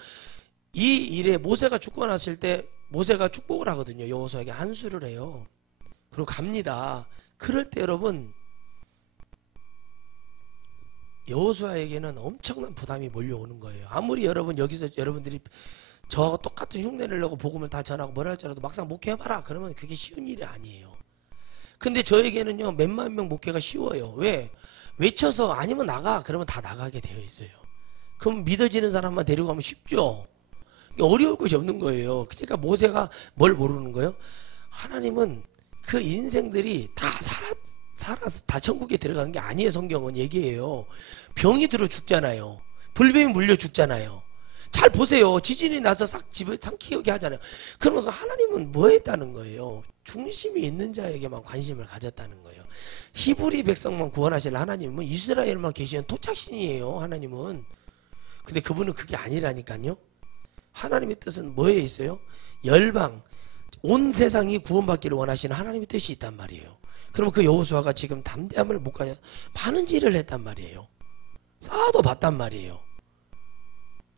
이 일에 모세가 죽고 났을 때 모세가 축복을 하거든요. 여호수아에게 안수를 해요. 그리고 갑니다. 그럴 때 여러분, 여호수아에게는 엄청난 부담이 몰려오는 거예요. 아무리 여기서 여러분들이 저하고 똑같은 흉내를 내고 복음을 다 전하고 뭐라 할지라도 막상 목회해봐라 그러면 그게 쉬운 일이 아니에요. 근데 저에게는요, 몇만 명 목회가 쉬워요. 왜? 외쳐서 아니면 나가 그러면 다 나가게 되어 있어요. 그럼 믿어지는 사람만 데리고 가면 쉽죠. 어려울 것이 없는 거예요. 그러니까 모세가 뭘 모르는 거예요? 하나님은 그 인생들이 다 살아서 다 천국에 들어간 게 아니에요. 성경은 얘기해요. 병이 들어 죽잖아요. 불뱀이 물려 죽잖아요. 잘 보세요. 지진이 나서 싹 집을 삼키게 하잖아요. 그러면 하나님은 뭐 했다는 거예요? 중심이 있는 자에게만 관심을 가졌다는 거예요. 히브리 백성만 구원하실 하나님은 이스라엘만 계시는 토착신이에요. 하나님은. 근데 그분은 그게 아니라니까요. 하나님의 뜻은 뭐에 있어요? 열방, 온 세상이 구원받기를 원하시는 하나님의 뜻이 있단 말이에요. 그럼 그 여호수아가 지금 담대함을 못 가냐? 많은 일을 했단 말이에요. 싸워도 봤단 말이에요.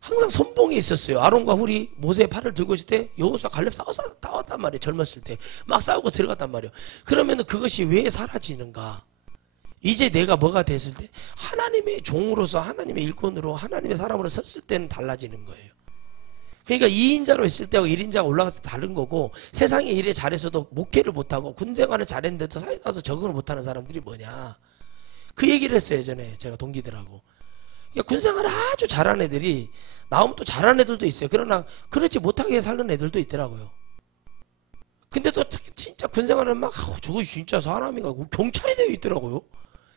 항상 선봉에 있었어요. 아론과 훌이 모세의 팔을 들고 있을 때 여호수아 갈렙 싸웠단 말이에요. 젊었을 때 막 싸우고 들어갔단 말이에요. 그러면 그것이 왜 사라지는가? 이제 내가 뭐가 됐을 때 하나님의 종으로서 하나님의 일꾼으로 하나님의 사람으로 섰을 때는 달라지는 거예요. 그러니까 2인자로 있을 때하고 1인자가 올라가서 다른 거고, 세상에 일에 잘해서도 목회를 못하고 군생활을 잘했는데도 사회 나서 적응을 못하는 사람들이 뭐냐, 그 얘기를 했어요. 예전에 제가 동기들하고. 그러니까 군생활을 아주 잘하는 애들이 나오면 또 잘하는 애들도 있어요. 그러나 그렇지 못하게 사는 애들도 있더라고요. 근데 또 진짜 군생활은 막 저거 진짜 사람이가 경찰이 되어 있더라고요.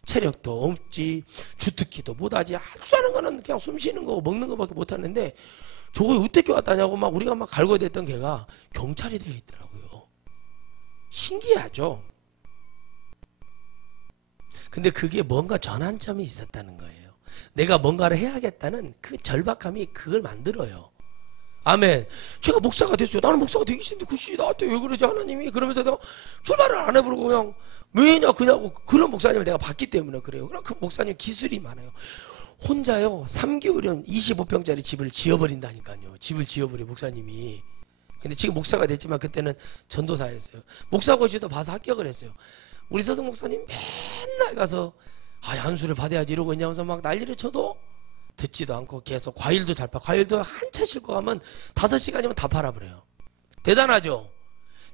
체력도 없지, 주특기도 못하지, 할 줄 아는 거는 그냥 숨 쉬는 거고 먹는 거밖에 못하는데, 저거 어떻게 왔다냐고 막 우리가 막 갈고댔던 걔가 경찰이 되어 있더라고요. 신기하죠. 근데 그게 뭔가 전환점이 있었다는 거예요. 내가 뭔가를 해야겠다는 그 절박함이 그걸 만들어요. 아멘. 제가 목사가 됐어요. 나는 목사가 되기 싫은데 글씨 나한테 왜 그러지 하나님이? 그러면서 내가 출발을 안 해보고 그냥 왜냐 그냥 그런 목사님을 내가 봤기 때문에 그래요. 그럼 그 목사님 기술이 많아요. 혼자요 3개월이면 25평짜리 집을 지어버린다니까요. 집을 지어버려 목사님이. 근데 지금 목사가 됐지만 그때는 전도사였어요. 목사고시도 봐서 합격을 했어요. 우리 서성 목사님 맨날 가서 안수를 받아야지 이러고 있냐면서 막 난리를 쳐도 듣지도 않고 계속 과일도 잘 파. 과일도 한 차 싣고 가면 5시간이면 다 팔아버려요. 대단하죠.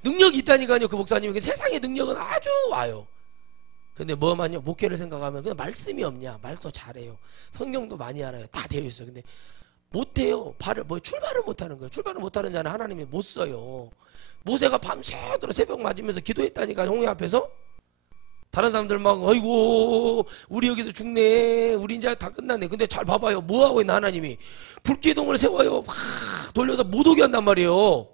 능력이 있다니까요. 그 목사님이. 세상의 능력은 아주 와요. 근데 뭐만요? 목회를 생각하면 그냥 말씀이 없냐? 말도 잘해요. 성경도 많이 알아요. 다 되어 있어요. 근데 못해요. 출발을 못하는 거예요. 출발을 못하는 자는 하나님이 못 써요. 모세가 밤새도록 새벽 맞으면서 기도했다니까 홍해 앞에서. 다른 사람들 막 아이고 우리 여기서 죽네, 우리 이제 다 끝났네. 근데 잘 봐봐요. 뭐하고 있나? 하나님이 불기둥을 세워요. 막 돌려서 못 오게 한단 말이에요.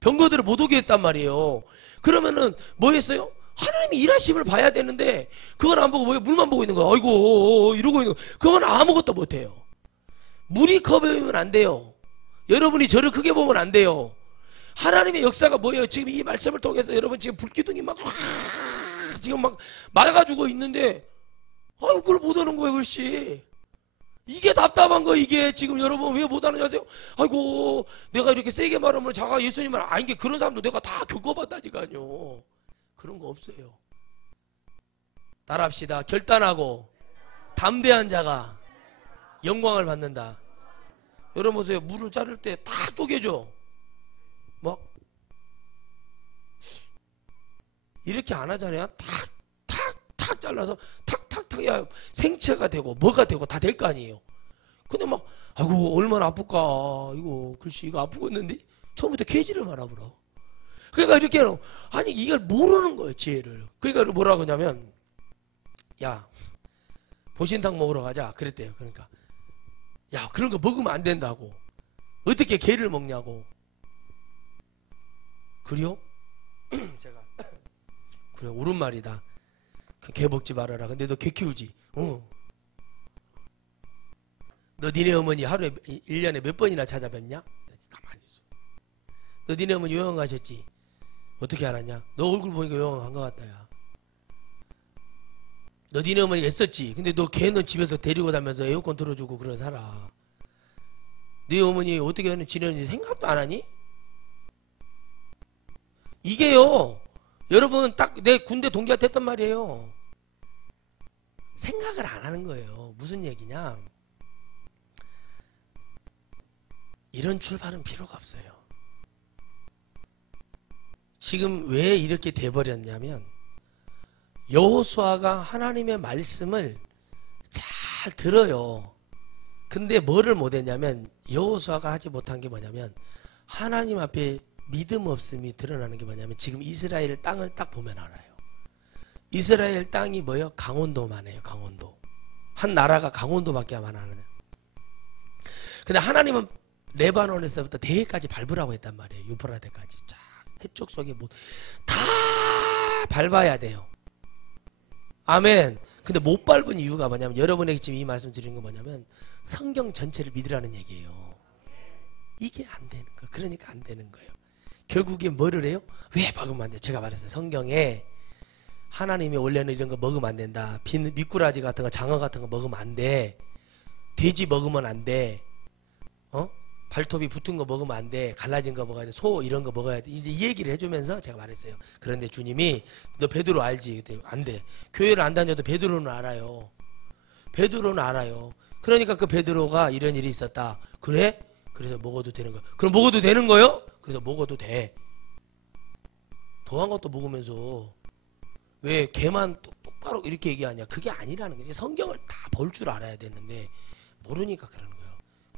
병거들을 못 오게 했단 말이에요. 그러면은 뭐 했어요? 하나님이 일하심을 봐야 되는데 그건 안 보고 물만 보고 있는 거야. 아이고 이러고 있는 거야. 그건 아무것도 못해요. 물이 커 보이면 안 돼요. 여러분이 저를 크게 보면 안 돼요. 하나님의 역사가 뭐예요? 지금 이 말씀을 통해서 여러분 지금 불기둥이 막 지금 막 맑아지고 있는데 그걸 못 하는 거예요. 글씨 이게 답답한 거. 이게 지금 여러분 왜 못 하느냐 하세요? 아이고 내가 이렇게 세게 말하면 자가 예수님을 아닌 게 그런 사람도 내가 다 겪어봤다니까요. 그런 거 없어요. 따라합시다. 결단하고 담대한 자가 영광을 받는다. 여러분 보세요. 물을 자를 때 다 쪼개져. 막 이렇게 안 하잖아요. 탁탁탁 잘라서 탁탁탁 해야 생채가 되고 뭐가 되고 다 될 거 아니에요. 근데 막 아이고 얼마나 아플까. 이거 글씨 이거 아프겠는데 처음부터 개지를 말아보라. 그러니까 이렇게 아니 이걸 모르는 거예요. 지혜를. 그러니까 뭐라고 하냐면 야 보신탕 먹으러 가자 그랬대요. 그러니까 야 그런 거 먹으면 안 된다고. 어떻게 개를 먹냐고. 그래요? 제가 그래 옳은 말이다. 개 먹지 말아라. 근데 너 개 키우지? 너 니네 어머니 하루에 1년에 몇 번이나 찾아뵙냐? 가만히 있어. 너 니네 어머니 요양 가셨지? 어떻게 알았냐? 너 얼굴 보니까 요양 간 것 같다. 야. 너 니네 어머니가 있었지? 근데 너 걔는 집에서 데리고 살면서 에어컨 틀어주고 그런 살아. 네 어머니 어떻게 지내는지 생각도 안 하니? 이게요 여러분 딱 내 군대 동기한테 했던 말이에요. 생각을 안 하는 거예요. 무슨 얘기냐, 이런 출발은 필요가 없어요. 지금 왜 이렇게 돼버렸냐면 여호수아가 하나님의 말씀을 잘 들어요. 근데 뭐를 못했냐면 여호수아가 하지 못한 게 뭐냐면 하나님 앞에 믿음 없음이 드러나는 게 뭐냐면 지금 이스라엘 땅을 딱 보면 알아요. 이스라엘 땅이 뭐예요? 강원도만 해요. 강원도. 한 나라가 강원도밖에 안 하는. 근데 하나님은 레바논에서부터 대해까지 밟으라고 했단 말이에요. 유프라데까지 쫙 해쪽 속에 뭐 다 밟아야 돼요. 아멘. 근데 못 밟은 이유가 뭐냐면 여러분에게 지금 이 말씀 드리는 거 뭐냐면 성경 전체를 믿으라는 얘기예요. 이게 안 되는 거. 그러니까 안 되는 거예요. 결국에 뭐를 해요? 왜 먹으면 안 돼? 제가 말했어요. 성경에 하나님이 원래는 이런 거 먹으면 안 된다. 미꾸라지 같은 거, 장어 같은 거 먹으면 안 돼. 돼지 먹으면 안 돼. 발톱이 붙은 거 먹으면 안 돼. 갈라진 거 먹어야 돼. 소 이런 거 먹어야 돼. 이제 이 얘기를 해주면서 제가 말했어요. 그런데 주님이 너 베드로 알지? 그때 안 돼. 교회를 안 다녀도 베드로는 알아요. 베드로는 알아요. 그러니까 그 베드로가 이런 일이 있었다. 그래? 그래서 먹어도 되는 거야. 그럼 먹어도 되는 거요? 그래서 먹어도 돼. 더한 것도 먹으면서 왜 걔만 똑바로 이렇게 얘기하냐. 그게 아니라는 거지. 성경을 다 볼 줄 알아야 되는데 모르니까 그러는 거예요.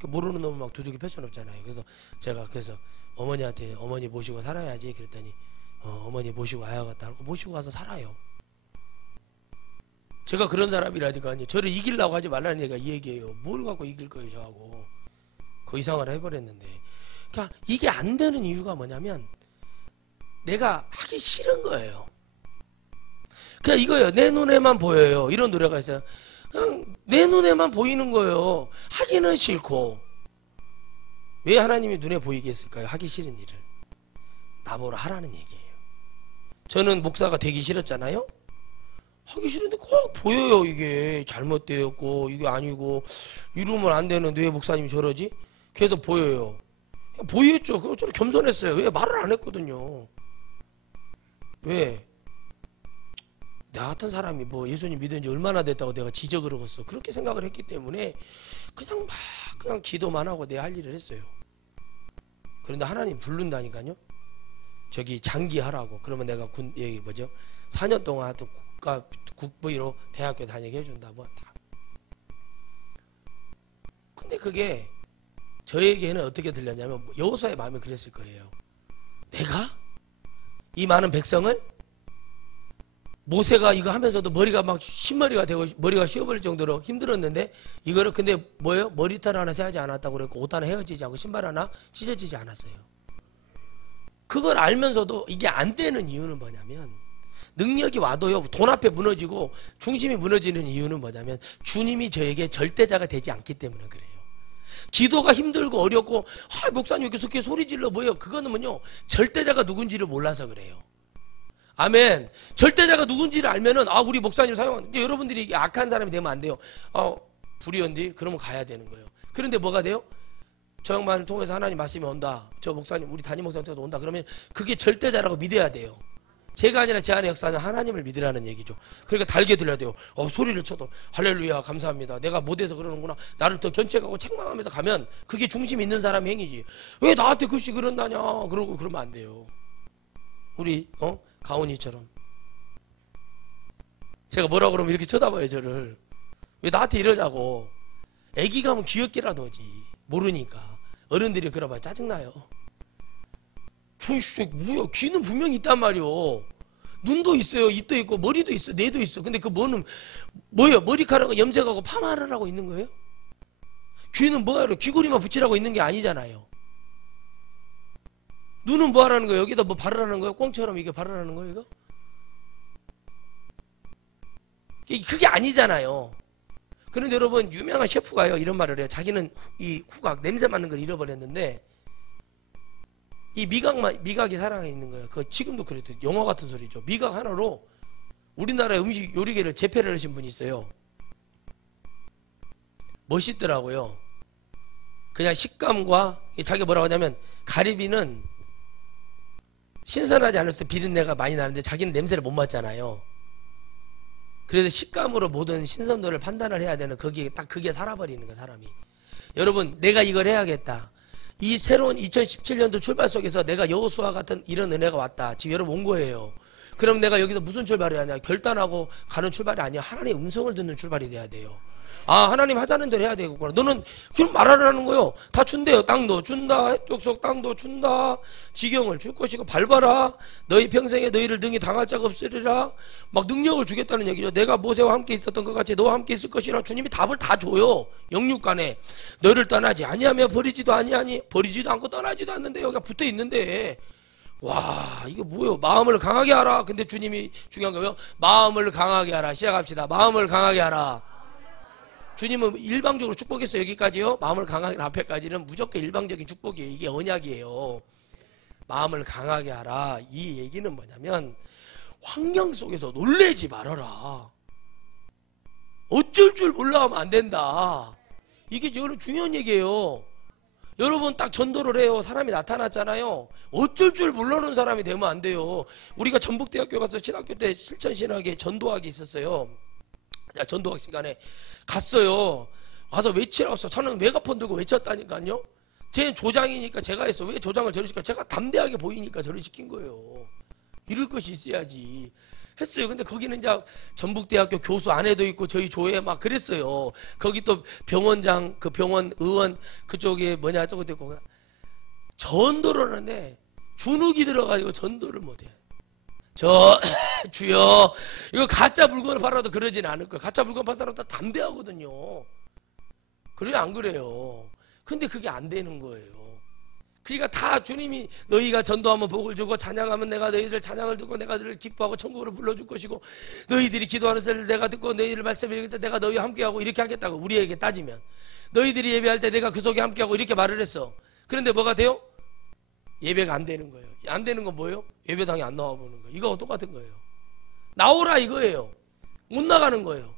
모르는 놈은 막 두들겨 팰 수는 없잖아요. 그래서 제가 어머니한테 어머니 모시고 살아야지 그랬더니 어머니 모시고 와야겠다 하고 모시고 가서 살아요. 제가 그런 사람이라니까요. 저를 이기려고 하지 말라는 얘기가 이 얘기예요. 뭘 갖고 이길 거예요 저하고. 그 이상을 해버렸는데. 그러니까 이게 안 되는 이유가 뭐냐면 내가 하기 싫은 거예요. 그냥 이거예요. 내 눈에만 보여요. 이런 노래가 있어요. 그냥 내 눈에만 보이는 거예요. 하기는 싫고. 왜 하나님이 눈에 보이게 했을까요? 하기 싫은 일을 나보러 하라는 얘기예요. 저는 목사가 되기 싫었잖아요. 하기 싫은데 꼭 보여요. 이게 잘못되었고 이게 아니고 이러면 안 되는데 왜 목사님이 저러지? 그래서 보여요. 보였죠. 그거 저는 겸손했어요. 왜 말을 안 했거든요. 왜? 나 같은 사람이 뭐 예수님 믿은 지 얼마나 됐다고 내가 지적을 하겠어. 그렇게 생각을 했기 때문에 그냥 기도만 하고 내 할 일을 했어요. 그런데 하나님 부른다니까요. 저기 장기하라고. 그러면 내가 4년 동안 또 국보위로 대학교 다니게 해준다. 뭐 다. 근데 그게 저에게는 어떻게 들렸냐면 여호수아의 마음이 그랬을 거예요. 내가 이 많은 백성을 모세가 이거 하면서도 머리가 막 흰머리가 되고 머리가 쉬어버릴 정도로 힘들었는데 이거를 근데 뭐예요? 머리털 하나 세하지 않았다고 그랬고 옷 하나 헤어지지 않고 신발 하나 찢어지지 않았어요. 그걸 알면서도 이게 안 되는 이유는 뭐냐면 능력이 와도요 돈 앞에 무너지고 중심이 무너지는 이유는 뭐냐면 주님이 저에게 절대자가 되지 않기 때문에 그래요. 기도가 힘들고 어렵고 목사님 여기서 이렇게 소리 질러 뭐예요? 그거는 뭐요 절대자가 누군지를 몰라서 그래요. 아멘. 절대자가 누군지를 알면은 우리 목사님 사용하는데 여러분들이 악한 사람이 되면 안 돼요. 불의한데 그러면 가야 되는 거예요. 그런데 뭐가 돼요? 저 양반을 통해서 하나님 말씀이 온다. 저 목사님 우리 담임 목사님 통해서 온다. 그러면 그게 절대자라고 믿어야 돼요. 제가 아니라 제 안의 역사는 하나님을 믿으라는 얘기죠. 그러니까 달게 들려야 돼요. 소리를 쳐도 할렐루야 감사합니다. 내가 못해서 그러는구나. 나를 더 견책하고 책망하면서 가면 그게 중심 있는 사람의 행위지. 왜 나한테 글씨 그런다냐. 그러고 그러면 안 돼요. 우리 가온이처럼 제가 뭐라 그러면 이렇게 쳐다봐요 저를. 왜 나한테 이러냐고. 애기가 하면 귀엽게라도 하지. 모르니까. 어른들이 그러봐야 짜증나요. 저씨 뭐야 귀는 분명히 있단 말이오. 눈도 있어요. 입도 있고 머리도 있어. 뇌도 있어. 근데 그 뭐예요? 머리카락을 염색하고 파마하라고 있는 거예요? 귀는 뭐하러 귀걸이만 붙이라고 있는 게 아니잖아요. 눈은 뭐 하라는 거예요? 여기다 뭐 바르라는 거예요? 꽁처럼 이게 바르라는 거예요? 그게 아니잖아요. 그런데 여러분 유명한 셰프가요 이런 말을 해요. 자기는 이 후각 냄새 맡는 걸 잃어버렸는데 이 미각이 살아있는 거예요. 그 지금도 그래도 영화 같은 소리죠. 미각 하나로 우리나라의 음식 요리계를 제패를 하신 분이 있어요. 멋있더라고요. 그냥 식감과 자기가 뭐라고 하냐면 가리비는 신선하지 않을 때 비린내가 많이 나는데 자기는 냄새를 못 맡잖아요. 그래서 식감으로 모든 신선도를 판단을 해야 되는 거기에 딱 그게 살아버리는 거야 사람이. 여러분 내가 이걸 해야겠다. 이 새로운 2017년도 출발 속에서 내가 여호수아 같은 이런 은혜가 왔다. 지금 여러분 온 거예요. 그럼 내가 여기서 무슨 출발이 아니야? 결단하고 가는 출발이 아니야. 하나님의 음성을 듣는 출발이 돼야 돼요. 아, 하나님 하자는 대로 해야 되겠구나. 너는 지금 말하라는 거요. 다 준대요. 땅도 준다. 족속 땅도 준다. 지경을 줄 것이고 밟아라. 너희 평생에 너희를 능히 당할 자가 없으리라. 막 능력을 주겠다는 얘기죠. 내가 모세와 함께 있었던 것 같이 너와 함께 있을 것이라. 주님이 답을 다 줘요. 영육간에 너를 떠나지 아니하며 버리지도 아니하니 버리지도 않고 떠나지도 않는데 여기가 붙어 있는데, 와, 이거 뭐예요? 마음을 강하게 하라. 근데 주님이 중요한 거예요. 마음을 강하게 하라. 시작합시다. 마음을 강하게 하라. 주님은 일방적으로 축복했어요. 여기까지요. 마음을 강하게 하라 앞에까지는 무조건 일방적인 축복이에요. 이게 언약이에요. 마음을 강하게 하라. 이 얘기는 뭐냐면 환경 속에서 놀래지 말아라. 어쩔 줄 몰라 하면 안 된다. 이게 저는 중요한 얘기예요. 여러분 딱 전도를 해요. 사람이 나타났잖아요. 어쩔 줄 모르는 사람이 되면 안 돼요. 우리가 전북대학교 가서 신학교 때 실천신학에 전도학이 있었어요. 전도학 시간에 갔어요. 와서 외치라고 했어. 저는 메가폰 들고 외쳤다니까요. 제 조장이니까 제가 했어. 왜 조장을 저를 시켜? 제가 담대하게 보이니까 저를 시킨 거예요. 이럴 것이 있어야지 했어요. 근데 거기는 이제 전북대학교 교수 아내도 있고 저희 조에 막 그랬어요. 거기 또 병원장, 그 병원 의원 그쪽에 뭐냐 저거 있고 전도를 하는데 주눅이 들어가지고 전도를 못해. 저 주여 이거 가짜 물건을 팔아도 그러진 않을 거예요. 가짜 물건 파는 사람 다 담대하거든요. 그래요 안 그래요? 근데 그게 안 되는 거예요. 그러니까 다 주님이 너희가 전도하면 복을 주고 찬양하면 내가 너희들 찬양을 듣고 내가 너희를 기뻐하고 천국으로 불러줄 것이고 너희들이 기도하는 소리를 내가 듣고 너희들 말씀을 읽을 때 내가 너희와 함께하고 이렇게 하겠다고. 우리에게 따지면 너희들이 예배할 때 내가 그 속에 함께하고 이렇게 말을 했어. 그런데 뭐가 돼요? 예배가 안 되는 거예요. 안 되는 건 뭐예요? 예배당에 안 나와보는 거예요. 이거하고 똑같은 거예요. 나오라 이거예요. 못 나가는 거예요.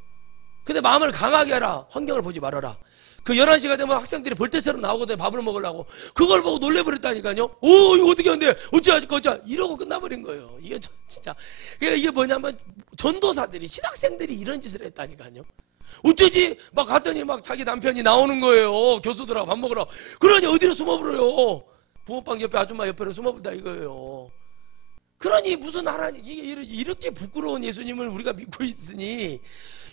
근데 마음을 강하게 하라. 환경을 보지 말아라. 그 11시가 되면 학생들이 벌떼처럼 나오거든요. 밥을 먹으려고. 그걸 보고 놀래버렸다니까요. 오 이거 어떻게 하는데 어쩌자 이러고 끝나버린 거예요. 이게 진짜 그러니까 이게 뭐냐면 전도사들이 신학생들이 이런 짓을 했다니까요. 어쩌지 막 갔더니 막 자기 남편이 나오는 거예요. 교수들하고 밥 먹으러. 그러니 어디로 숨어버려요. 붕어빵 옆에 아줌마 옆에로 숨어버린다 이거예요. 그러니 무슨 하나님 이렇게 부끄러운 예수님을 우리가 믿고 있으니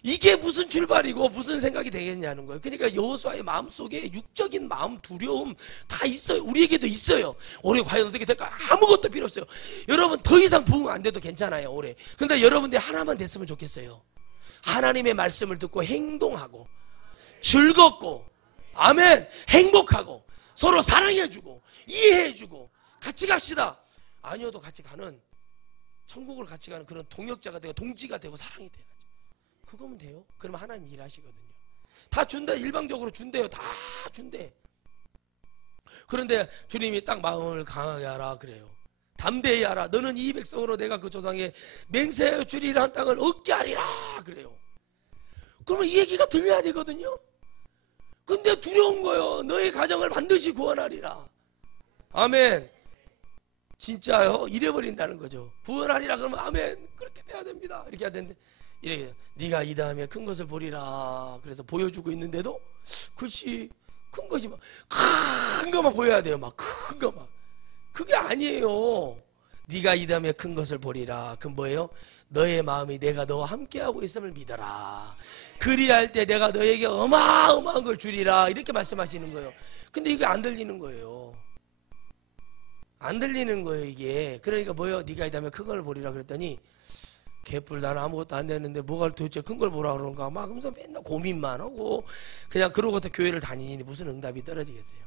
이게 무슨 출발이고 무슨 생각이 되겠냐는 거예요. 그러니까 여호수아의 마음속에 육적인 마음, 두려움 다 있어요. 우리에게도 있어요. 올해 과연 어떻게 될까? 아무것도 필요 없어요. 여러분 더 이상 부흥 안 돼도 괜찮아요 올해. 근데 여러분들이 하나만 됐으면 좋겠어요. 하나님의 말씀을 듣고 행동하고 즐겁고 아멘 행복하고 서로 사랑해주고 이해해주고 같이 갑시다. 아니어도 같이 가는 천국을 같이 가는 그런 동역자가 되고 동지가 되고 사랑이 돼야죠. 그거면 돼요. 그러면 하나님 일하시거든요. 다 준다. 일방적으로 준대요. 다 준대. 그런데 주님이 딱 마음을 강하게 하라 그래요. 담대히 하라. 너는 이 백성으로 내가 그 조상의 맹세하여 주리라 한 땅을 얻게 하리라 그래요. 그러면 이 얘기가 들려야 되거든요. 근데 두려운 거예요. 너의 가정을 반드시 구원하리라. 아멘. 진짜요? 이래버린다는 거죠. 구원하리라 그러면 아멘. 그렇게 돼야 됩니다. 이렇게 해야 되는데 이렇게 네가 이 다음에 큰 것을 보리라. 그래서 보여주고 있는데도 글씨 큰 것이 막 큰 것만 보여야 돼요. 막 큰 것만. 그게 아니에요. 네가 이 다음에 큰 것을 보리라. 그건 뭐예요? 너의 마음이 내가 너와 함께하고 있음을 믿어라. 그리할 때 내가 너에게 어마어마한 걸 주리라. 이렇게 말씀하시는 거예요. 근데 이게 안 들리는 거예요. 안 들리는 거예요 이게. 그러니까 뭐예요? 네가 이 다음에 큰 걸 보리라 그랬더니 개뿔 나는 아무것도 안 되는데 뭐가 도대체 큰 걸 보라 그런가 막 하면서 맨날 고민만 하고 그냥 그러고부터 교회를 다니니 무슨 응답이 떨어지겠어요.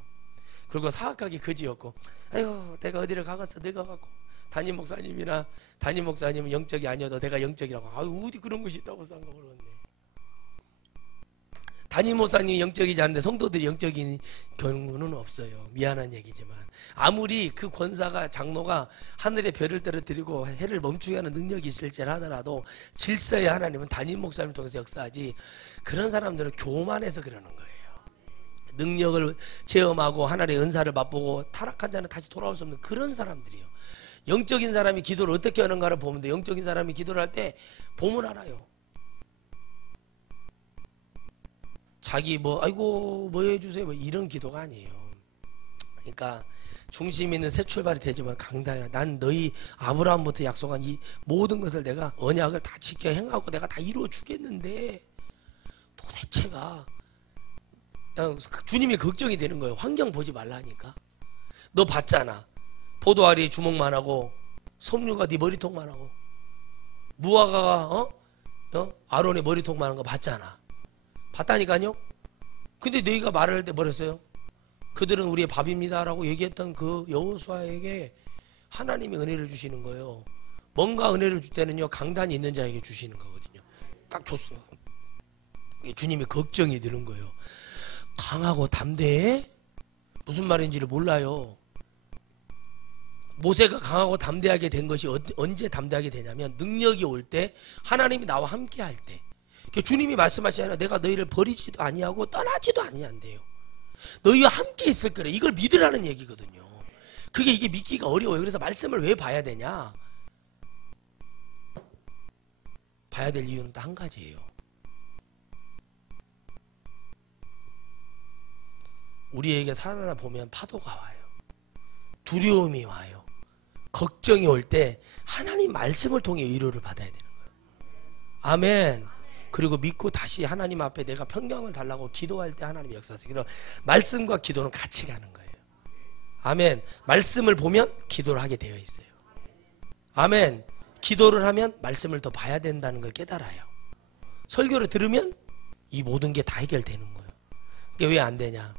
그리고 사악하게 거지였고 아이고 내가 어디를 가겠어 내가 갖고 담임 목사님이나 담임 목사님은 영적이 아니어도 내가 영적이라고. 아유 어디 그런 것이 있다고 생각을 그러네. 담임 목사님이 영적이지 않는데 성도들이 영적인 경우는 없어요. 미안한 얘기지만 아무리 그 권사가 장로가 하늘의 별을 떨어뜨리고 해를 멈추게 하는 능력이 있을지라도 질서의 하나님은 담임 목사님을 통해서 역사하지. 그런 사람들은 교만해서 그러는 거예요. 능력을 체험하고 하나님의 은사를 맛보고 타락한 자는 다시 돌아올 수 없는 그런 사람들이에요. 영적인 사람이 기도를 어떻게 하는가를 보면 돼. 영적인 사람이 기도를 할 때 보면 알아요. 자기 뭐 아이고 뭐 해주세요 뭐 이런 기도가 아니에요. 그러니까 중심 있는 새 출발이 되지만 강다야 난 너희 아브라함부터 약속한 이 모든 것을 내가 언약을 다 지켜 행하고 내가 다 이루어 주겠는데 도대체가 그냥 주님이 걱정이 되는 거예요. 환경 보지 말라니까. 너 봤잖아. 포도알이 주먹만 하고 섬유가 네 머리통만 하고 무화과가 아론의 머리통만 한 거 봤잖아. 봤다니까요. 근데 너희가 말을 할 때 뭐랬어요? 그들은 우리의 밥입니다 라고 얘기했던 그 여호수아에게 하나님이 은혜를 주시는 거예요. 뭔가 은혜를 줄 때는요, 강단이 있는 자에게 주시는 거거든요. 딱 줬어. 주님이 걱정이 드는 거예요. 강하고 담대해? 무슨 말인지를 몰라요. 모세가 강하고 담대하게 된 것이 언제 담대하게 되냐면 능력이 올 때, 하나님이 나와 함께 할 때. 주님이 말씀하시잖아요. 내가 너희를 버리지도 아니하고 떠나지도 아니한대요. 너희와 함께 있을 거래. 이걸 믿으라는 얘기거든요. 이게 믿기가 어려워요. 그래서 말씀을 왜 봐야 되냐? 봐야 될 이유는 딱 한 가지예요. 우리에게 살아나 보면 파도가 와요. 두려움이 와요. 걱정이 올 때 하나님 말씀을 통해 위로를 받아야 되는 거예요. 아멘. 그리고 믿고 다시 하나님 앞에 내가 평강을 달라고 기도할 때 하나님이 역사하세요. 그래서 말씀과 기도는 같이 가는 거예요. 아멘. 말씀을 보면 기도를 하게 되어 있어요. 아멘. 기도를 하면 말씀을 더 봐야 된다는 걸 깨달아요. 설교를 들으면 이 모든 게 다 해결되는 거예요. 그게 왜 안 되냐?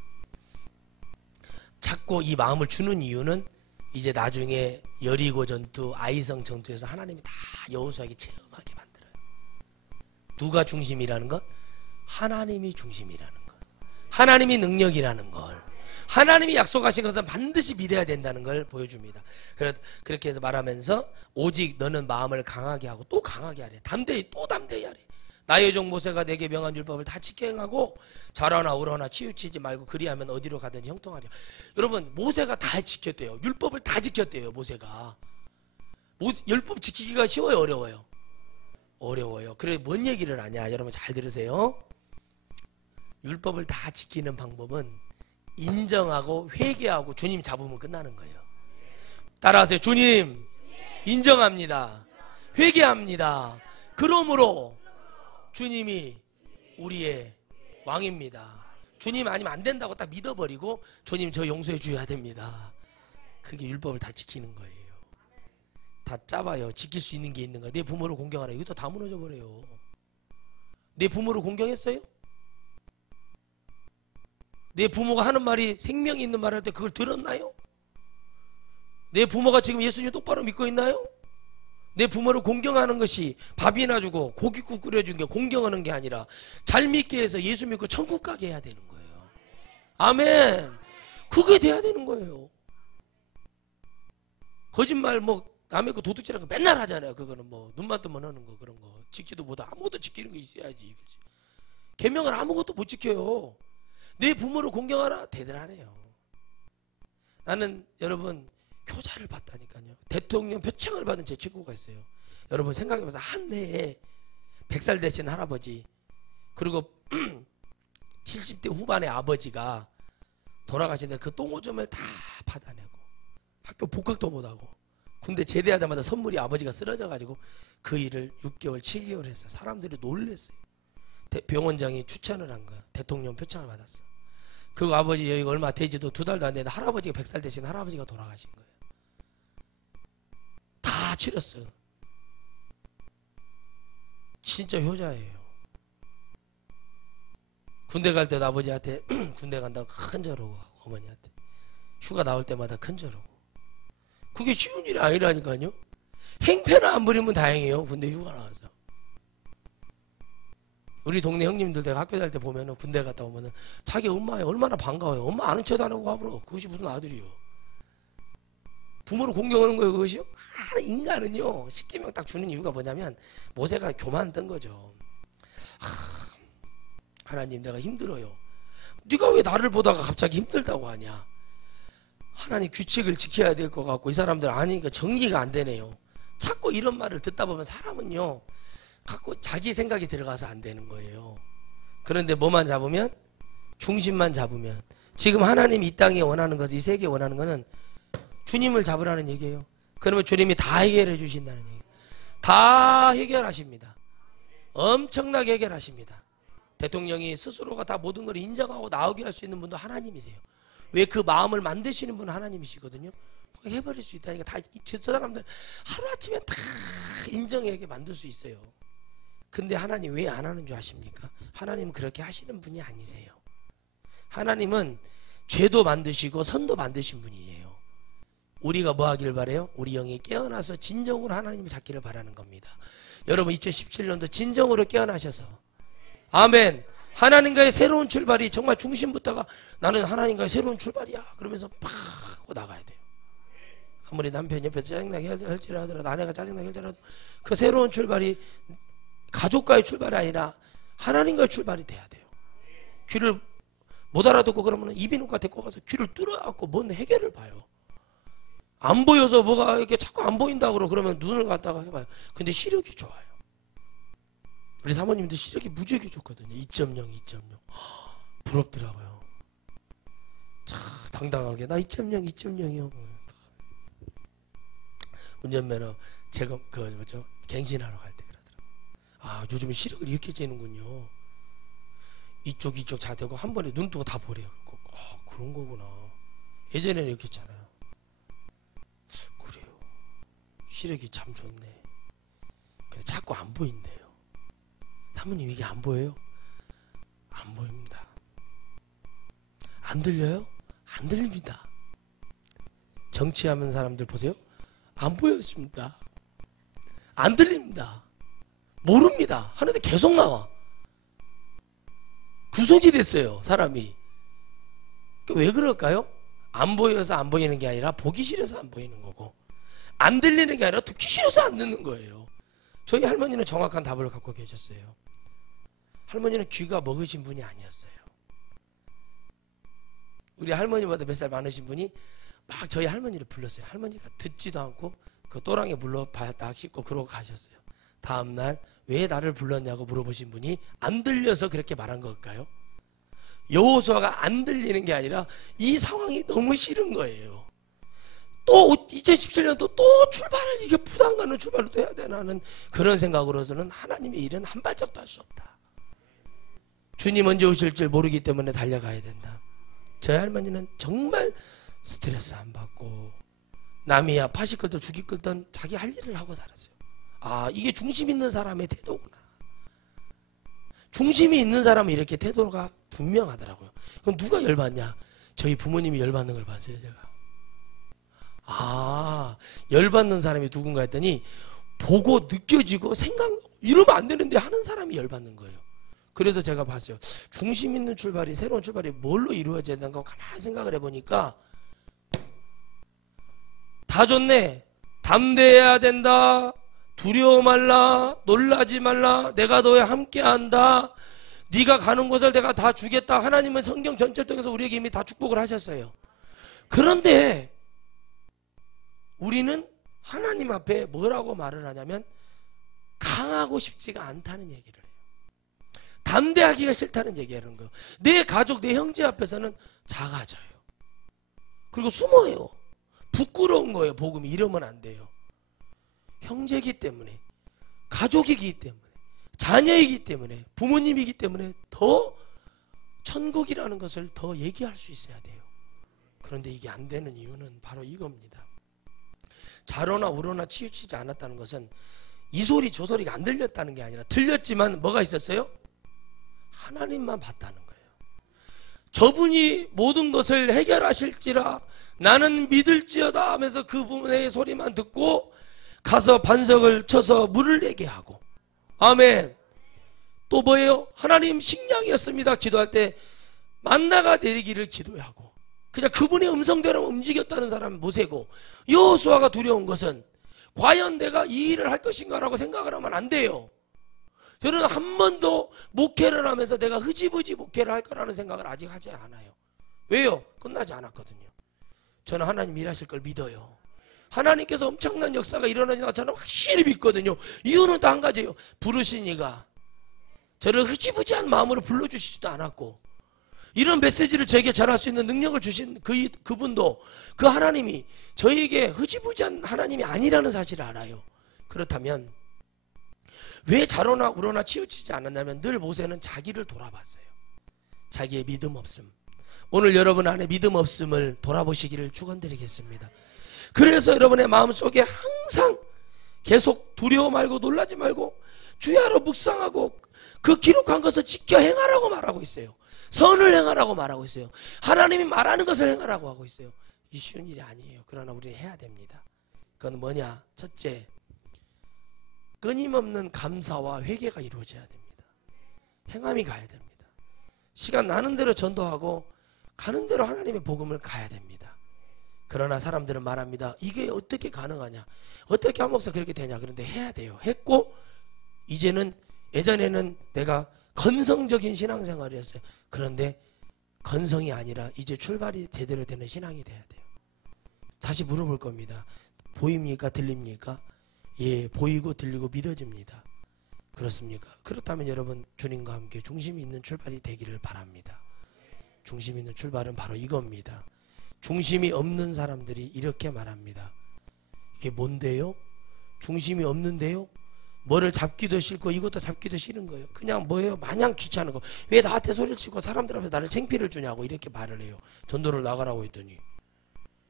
자꾸 이 마음을 주는 이유는 이제 나중에 여리고 전투, 아이성 전투에서 하나님이 다 여호수아에게 체험하게 만들어요. 누가 중심이라는 것? 하나님이 중심이라는 것. 하나님이 능력이라는 걸. 하나님이 약속하신 것은 반드시 믿어야 된다는 걸 보여줍니다. 그렇게 해서 말하면서 오직 너는 마음을 강하게 하고 또 강하게 하래. 담대히 또 담대히 하래. 나의 종 모세가 내게 명한 율법을 다 지켜 행하고 자라나 우러나 치우치지 말고 그리하면 어디로 가든지 형통하리라. 여러분, 모세가 다 지켰대요. 율법을 다 지켰대요. 모세가. 율법 지키기가 쉬워요, 어려워요? 어려워요. 그래 뭔 얘기를 하냐? 여러분 잘 들으세요. 율법을 다 지키는 방법은 인정하고 회개하고 주님 잡으면 끝나는 거예요. 따라하세요. 주님 인정합니다. 회개합니다. 그러므로 주님이 우리의 왕입니다. 주님 아니면 안 된다고 딱 믿어버리고 주님 저 용서해 줘야 됩니다. 그게 율법을 다 지키는 거예요. 다 짜봐요. 지킬 수 있는 게 있는 거야. 내 부모를 공경하라. 여기서 다 무너져 버려요. 내 부모를 공경했어요? 내 부모가 하는 말이 생명이 있는 말 할 때 그걸 들었나요? 내 부모가 지금 예수님 똑바로 믿고 있나요? 내 부모를 공경하는 것이 밥이나 주고 고깃국 끓여준 게 공경하는 게 아니라 잘 믿게 해서 예수 믿고 천국 가게 해야 되는 거예요. 아멘. 그게 돼야 되는 거예요. 거짓말 남의 거 도둑질하는 거 맨날 하잖아요. 그거는 눈만 뜨면 하는 거, 그런 거 지키도 못하. 아무것도 지키는 거 있어야지. 계명을 아무것도 못 지켜요. 내 부모를 공경하라? 대단하네요. 나는 여러분 교자를 봤다니까요. 대통령 표창을 받은 제 친구가 있어요. 여러분 생각해보세요. 한 해에 100살 되신 할아버지, 그리고 70대 후반의 아버지가 돌아가시는데 그 똥오줌을 다 받아내고 학교 복학도 못하고 군대 제대하자마자 선물이 아버지가 쓰러져가지고 그 일을 6개월 7개월 했어요. 사람들이 놀랬어요. 병원장이 추천을 한 거야. 대통령 표창을 받았어. 그 아버지 여기가 얼마 되지도 2달도 안 됐는데 할아버지가 100살 되신 할아버지가 돌아가신 거예요. 다 치렀어요. 진짜 효자예요. 군대 갈 때도 아버지한테 군대 간다고 큰절하고 어머니한테 휴가 나올 때마다 큰절하고. 그게 쉬운 일이 아니라니까요. 행패는 안 부리면 다행이에요. 군대 휴가 나와서. 우리 동네 형님들 내가 학교 다닐 때 보면은 군대 갔다 오면은 자기 엄마에 얼마나 반가워요. 엄마 아는 척도 안 하고 가버려. 그것이 무슨 아들이요. 부모를 공경하는 거예요, 그것이요? 인간은요, 10계명 딱 주는 이유가 뭐냐면 모세가 교만 뜬 거죠. 하나님 내가 힘들어요. 네가 왜 나를 보다가 갑자기 힘들다고 하냐? 하나님 규칙을 지켜야 될 것 같고 이 사람들 아니니까 정리가 안 되네요. 자꾸 이런 말을 듣다 보면 사람은요, 갖고 자기 생각이 들어가서 안 되는 거예요. 그런데 뭐만 잡으면? 중심만 잡으면. 지금 하나님이 이 땅에 원하는 것, 이 세계에 원하는 것은 주님을 잡으라는 얘기예요. 그러면 주님이 다 해결해 주신다는 얘기예요. 다 해결하십니다. 엄청나게 해결하십니다. 대통령이 스스로가 다 모든 걸 인정하고 나오게 할 수 있는 분도 하나님이세요. 왜? 그 마음을 만드시는 분은 하나님이시거든요. 해버릴 수 있다니까. 다 저 사람들 하루아침에 다 인정하게 만들 수 있어요. 근데 하나님 왜 안 하는 줄 아십니까? 하나님은 그렇게 하시는 분이 아니세요. 하나님은 죄도 만드시고 선도 만드신 분이에요. 우리가 뭐 하길 바래요? 우리 영이 깨어나서 진정으로 하나님을 찾기를 바라는 겁니다. 여러분 2017년도 진정으로 깨어나셔서 아멘. 하나님과의 새로운 출발이 정말 중심부터가 나는 하나님과의 새로운 출발이야 그러면서 팍 하고 나가야 돼요. 아무리 남편 옆에서 짜증나게 할지라도 아내가 짜증나게 할지라도 그 새로운 출발이 가족과의 출발이 아니라 하나님과의 출발이 돼야 돼요. 귀를 못 알아듣고 그러면 이비인후과 데리고 가서 귀를 뚫어갖고 뭔 해결을 봐요. 안 보여서 뭐가 이렇게 자꾸 안 보인다고 그러면 눈을 갖다가 해봐요. 근데 시력이 좋아요. 우리 사모님도 시력이 무지하게 좋거든요. 2.0, 2.0. 부럽더라고요. 참 당당하게 나 2.0, 2.0이요. 운전면허 제가 갱신하러 갈 때 그러더라고요. 아 요즘은 시력을 이렇게 재는군요. 이쪽 자대고 한 번에 눈 뜨고 다 보래요. 아 그런 거구나. 예전에는 이렇게 했잖아요. 그래요. 시력이 참 좋네. 근데 자꾸 안 보인대요. 사모님 이게 안 보여요? 안 보입니다. 안 들려요? 안 들립니다. 정치하는 사람들 보세요. 안 보였습니다. 안 들립니다. 모릅니다. 하는데 계속 나와. 구속이 됐어요. 사람이. 왜 그럴까요? 안 보여서 안 보이는 게 아니라 보기 싫어서 안 보이는 거고 안 들리는 게 아니라 듣기 싫어서 안 듣는 거예요. 저희 할머니는 정확한 답을 갖고 계셨어요. 할머니는 귀가 먹으신 분이 아니었어요. 우리 할머니보다 몇 살 많으신 분이 막 저희 할머니를 불렀어요. 할머니가 듣지도 않고 그 또랑에 물러 딱 씻고 그러고 가셨어요. 다음날 왜 나를 불렀냐고 물어보신 분이 안 들려서 그렇게 말한 걸까요? 여호수아가 안 들리는 게 아니라 이 상황이 너무 싫은 거예요. 또 2017년도 또 출발을 이게 부담 가는 출발을 또 해야 되나 하는 그런 생각으로서는 하나님의 일은 한 발짝도 할 수 없다. 주님 언제 오실 줄 모르기 때문에 달려가야 된다. 저희 할머니는 정말 스트레스 안 받고 남이야 파시 끌던 죽이 끌던 자기 할 일을 하고 살았어요. 아 이게 중심 있는 사람의 태도구나. 중심이 있는 사람은 이렇게 태도가 분명하더라고요. 그럼 누가 열받냐? 저희 부모님이 열받는 걸 봤어요. 제가. 아 열받는 사람이 누군가 했더니 보고 느껴지고 생각 이러면 안 되는데 하는 사람이 열받는 거예요. 그래서 제가 봤어요. 중심 있는 출발이 새로운 출발이 뭘로 이루어져야 되는가 가만히 생각을 해보니까 다 좋네. 담대해야 된다. 두려워 말라. 놀라지 말라. 내가 너와 함께한다. 네가 가는 곳을 내가 다 주겠다. 하나님은 성경 전체를 통해서 우리에게 이미 다 축복을 하셨어요. 그런데 우리는 하나님 앞에 뭐라고 말을 하냐면 강하고 싶지가 않다는 얘기를 해요. 담대하기가 싫다는 얘기하는 거예요. 내 가족, 내 형제 앞에서는 작아져요. 그리고 숨어요. 부끄러운 거예요. 복음이 이러면 안 돼요. 형제이기 때문에, 가족이기 때문에, 자녀이기 때문에, 부모님이기 때문에 더 천국이라는 것을 더 얘기할 수 있어야 돼요. 그런데 이게 안 되는 이유는 바로 이겁니다. 자로나 우로나 치우치지 않았다는 것은 이 소리 저 소리가 안 들렸다는 게 아니라 들렸지만 뭐가 있었어요? 하나님만 봤다는 거예요. 저분이 모든 것을 해결하실지라 나는 믿을지어다 하면서 그분의 소리만 듣고 가서 반석을 쳐서 물을 내게 하고 아멘. 또 뭐예요? 하나님 식량이었습니다. 기도할 때 만나가 내리기를 기도하고 그냥 그분의 음성대로 움직였다는 사람은 모세고 여호수아가 두려운 것은 과연 내가 이 일을 할 것인가 라고 생각을 하면 안 돼요. 저는 한 번도 목회를 하면서 내가 흐지부지 목회를 할 거라는 생각을 아직 하지 않아요. 왜요? 끝나지 않았거든요. 저는 하나님 일하실 걸 믿어요. 하나님께서 엄청난 역사가 일어나니까 저는 확실히 믿거든요. 이유는 또 한 가지예요. 부르신 이가 저를 흐지부지한 마음으로 불러주시지도 않았고 이런 메시지를 저에게 전할 수 있는 능력을 주신 그분도 그 하나님이 저에게 흐지부지한 하나님이 아니라는 사실을 알아요. 그렇다면 왜 자로나 우러나 치우치지 않았냐면 늘 모세는 자기를 돌아봤어요. 자기의 믿음 없음. 오늘 여러분 안에 믿음 없음을 돌아보시기를 축원드리겠습니다. 그래서 여러분의 마음속에 항상 계속 두려워 말고 놀라지 말고 주야로 묵상하고 그 기록한 것을 지켜 행하라고 말하고 있어요. 선을 행하라고 말하고 있어요. 하나님이 말하는 것을 행하라고 하고 있어요. 이 쉬운 일이 아니에요. 그러나 우리는 해야 됩니다. 그건 뭐냐? 첫째, 끊임없는 감사와 회개가 이루어져야 됩니다. 행함이 가야 됩니다. 시간 나는 대로 전도하고 가는 대로 하나님의 복음을 가야 됩니다. 그러나 사람들은 말합니다. 이게 어떻게 가능하냐? 어떻게 한 목사 그렇게 되냐? 그런데 해야 돼요. 했고 이제는 예전에는 내가 건성적인 신앙생활이었어요. 그런데 건성이 아니라 이제 출발이 제대로 되는 신앙이 돼야 돼요. 다시 물어볼 겁니다. 보입니까? 들립니까? 예, 보이고 들리고 믿어집니다. 그렇습니까? 그렇다면 여러분 주님과 함께 중심이 있는 출발이 되기를 바랍니다. 중심이 있는 출발은 바로 이겁니다. 중심이 없는 사람들이 이렇게 말합니다. 이게 뭔데요? 중심이 없는데요? 뭐를 잡기도 싫고 이것도 잡기도 싫은 거예요. 그냥 뭐예요? 마냥 귀찮은 거. 왜 나한테 소리를 치고 사람들 앞에서 나를 창피를 주냐고 이렇게 말을 해요. 전도를 나가라고 했더니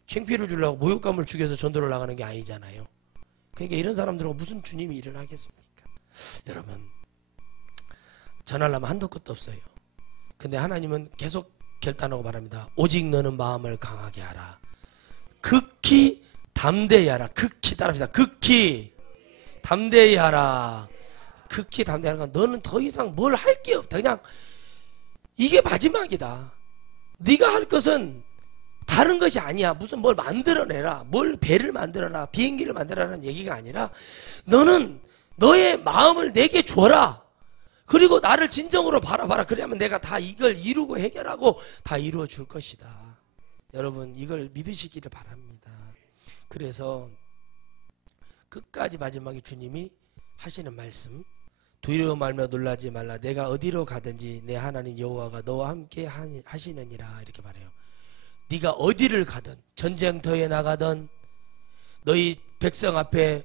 창피를 주려고 모욕감을 주기 위해서 전도를 나가는 게 아니잖아요. 그러니까 이런 사람들하고 무슨 주님이 일을 하겠습니까? 여러분 전하려면 한도 끝도 없어요. 근데 하나님은 계속 결단하고 말합니다. 오직 너는 마음을 강하게 하라. 극히 담대히 하라. 극히 따라합시다. 극히 담대히 하라. 극히 담대히 하라. 너는 더 이상 뭘 할 게 없다. 그냥 이게 마지막이다. 네가 할 것은 다른 것이 아니야. 무슨 뭘 만들어내라. 뭘 배를 만들어라. 비행기를 만들어라는 얘기가 아니라 너는 너의 마음을 내게 줘라. 그리고 나를 진정으로 바라봐라. 그러면 내가 다 이걸 이루고 해결하고 다 이루어 줄 것이다. 여러분 이걸 믿으시기를 바랍니다. 그래서 끝까지 마지막에 주님이 하시는 말씀, 두려워 말며 놀라지 말라. 내가 어디로 가든지 내 하나님 여호와가 너와 함께 하시느니라. 이렇게 말해요. 네가 어디를 가든 전쟁터에 나가든 너희 백성 앞에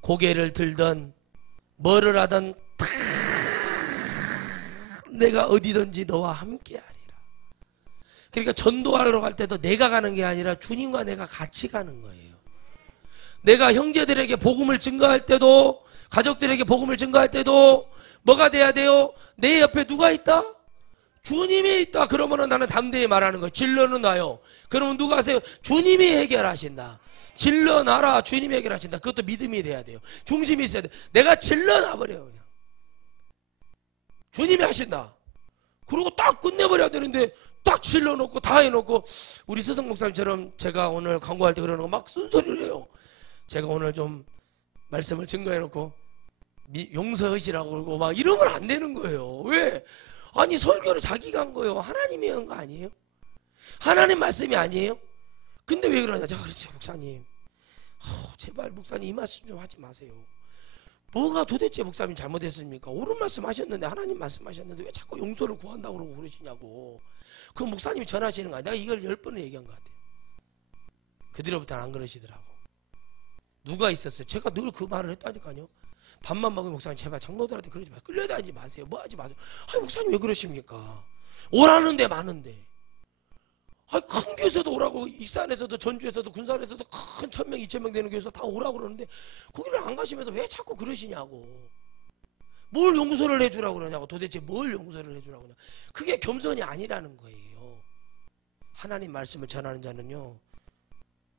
고개를 들든 뭐를 하든 다 내가 어디든지 너와 함께 하리라. 그러니까 전도하러 갈 때도 내가 가는 게 아니라 주님과 내가 같이 가는 거예요. 내가 형제들에게 복음을 증거할 때도 가족들에게 복음을 증거할 때도 뭐가 돼야 돼요? 내 옆에 누가 있다? 주님이 있다. 그러면 나는 담대히 말하는 거예요. 질러는 놔요. 그러면 누가 하세요? 주님이 해결하신다. 질러놔라. 주님이 해결하신다. 그것도 믿음이 돼야 돼요. 중심이 있어야 돼. 내가 질러놔버려요. 그냥. 주님이 하신다. 그리고 딱 끝내버려야 되는데 딱 질러놓고 다 해놓고 우리 서성 목사님처럼 제가 오늘 광고할 때 그러는 거 막 쓴소리를 해요. 제가 오늘 좀 말씀을 증거해놓고 용서하시라고 그러고 막 이러면 안 되는 거예요. 왜? 아니 설교를 자기가 한 거예요. 하나님이 한 거 아니에요? 하나님 말씀이 아니에요? 근데 왜 그러냐? 제가 그랬어요. 목사님 제발 목사님 이 말씀 좀 하지 마세요. 뭐가 도대체 목사님 잘못했습니까? 옳은 말씀 하셨는데 하나님 말씀하셨는데 왜 자꾸 용서를 구한다고 그러고 그러시냐고. 그 목사님이 전하시는 거 아니야. 내가 이걸 10번을 얘기한 것 같아요. 그 뒤로부터는 안 그러시더라고. 누가 있었어요? 제가 늘 그 말을 했다니까요. 밥만 먹으면 목사님 제발 장로들한테 그러지 마세요. 끌려다니지 마세요. 뭐 하지 마세요. 아니 목사님 왜 그러십니까? 오라는 데 많은데. 아니 큰 교회에서도 오라고 익산에서도 전주에서도 군산에서도 큰 1000명 2000명 되는 교회에서 다 오라고 그러는데 거기를 안 가시면서 왜 자꾸 그러시냐고. 뭘 용서를 해주라고 그러냐고. 도대체 뭘 용서를 해주라고 그러냐. 그게 겸손이 아니라는 거예요. 하나님 말씀을 전하는 자는요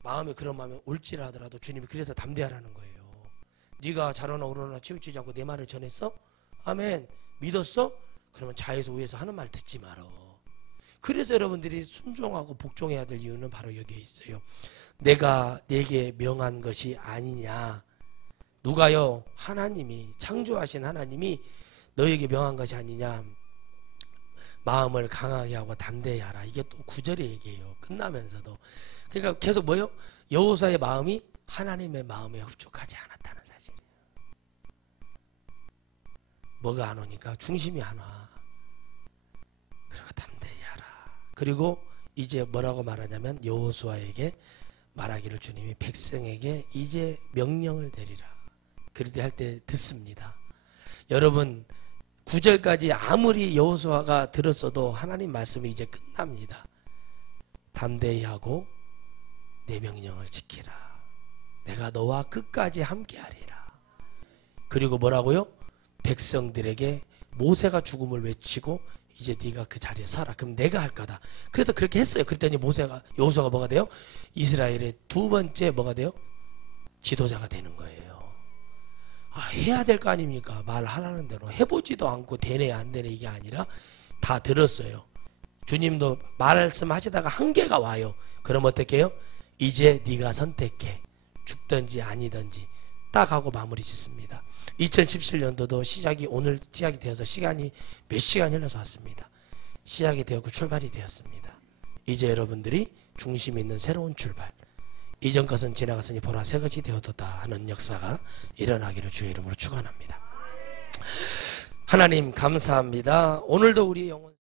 마음에 그런 마음이 올지라더라도 주님이 그래서 담대하라는 거예요. 네가 자로나 우러나 치우치지 않고 내 말을 전했어? 아멘. 믿었어? 그러면 자에서 우에서 하는 말 듣지 말어. 그래서 여러분들이 순종하고 복종해야 될 이유는 바로 여기에 있어요. 내가 내게 명한 것이 아니냐. 누가요? 하나님이, 창조하신 하나님이 너에게 명한 것이 아니냐. 마음을 강하게 하고 담대히 하라. 이게 또 9절의 얘기예요. 끝나면서도. 그러니까 계속 뭐예요? 여호수아의 마음이 하나님의 마음에 흡족하지 않았다는 사실이에요. 뭐가 안 오니까? 중심이 안 와. 그리고 담대히 하라. 그리고 이제 뭐라고 말하냐면 여호수아에게 말하기를 주님이 백성에게 이제 명령을 내리라. 그렇게 할 때 듣습니다. 여러분 9절까지 아무리 여호수아가 들었어도 하나님 말씀이 이제 끝납니다. 담대히 하고 내 명령을 지키라. 내가 너와 끝까지 함께하리라. 그리고 뭐라고요? 백성들에게 모세가 죽음을 외치고 이제 네가 그 자리에 서라. 그럼 내가 할 거다. 그래서 그렇게 했어요. 그랬더니 여호수아가 뭐가 돼요? 이스라엘의 두 번째 뭐가 돼요? 지도자가 되는 거예요. 해야 될 거 아닙니까? 말하라는 대로 해보지도 않고 되네 안 되네 이게 아니라 다 들었어요. 주님도 말씀하시다가 한계가 와요. 그럼 어떻게 해요? 이제 네가 선택해. 죽든지 아니든지 딱 하고 마무리 짓습니다. 2017년도도 오늘 시작이 되어서 시간이 몇 시간 흘러서 왔습니다. 시작이 되었고 출발이 되었습니다. 이제 여러분들이 중심에 있는 새로운 출발, 이전 것은 지나갔으니 보라 새 것이 되었도다 하는 역사가 일어나기를 주의 이름으로 축원합니다. 하나님 감사합니다. 오늘도 우리의 영혼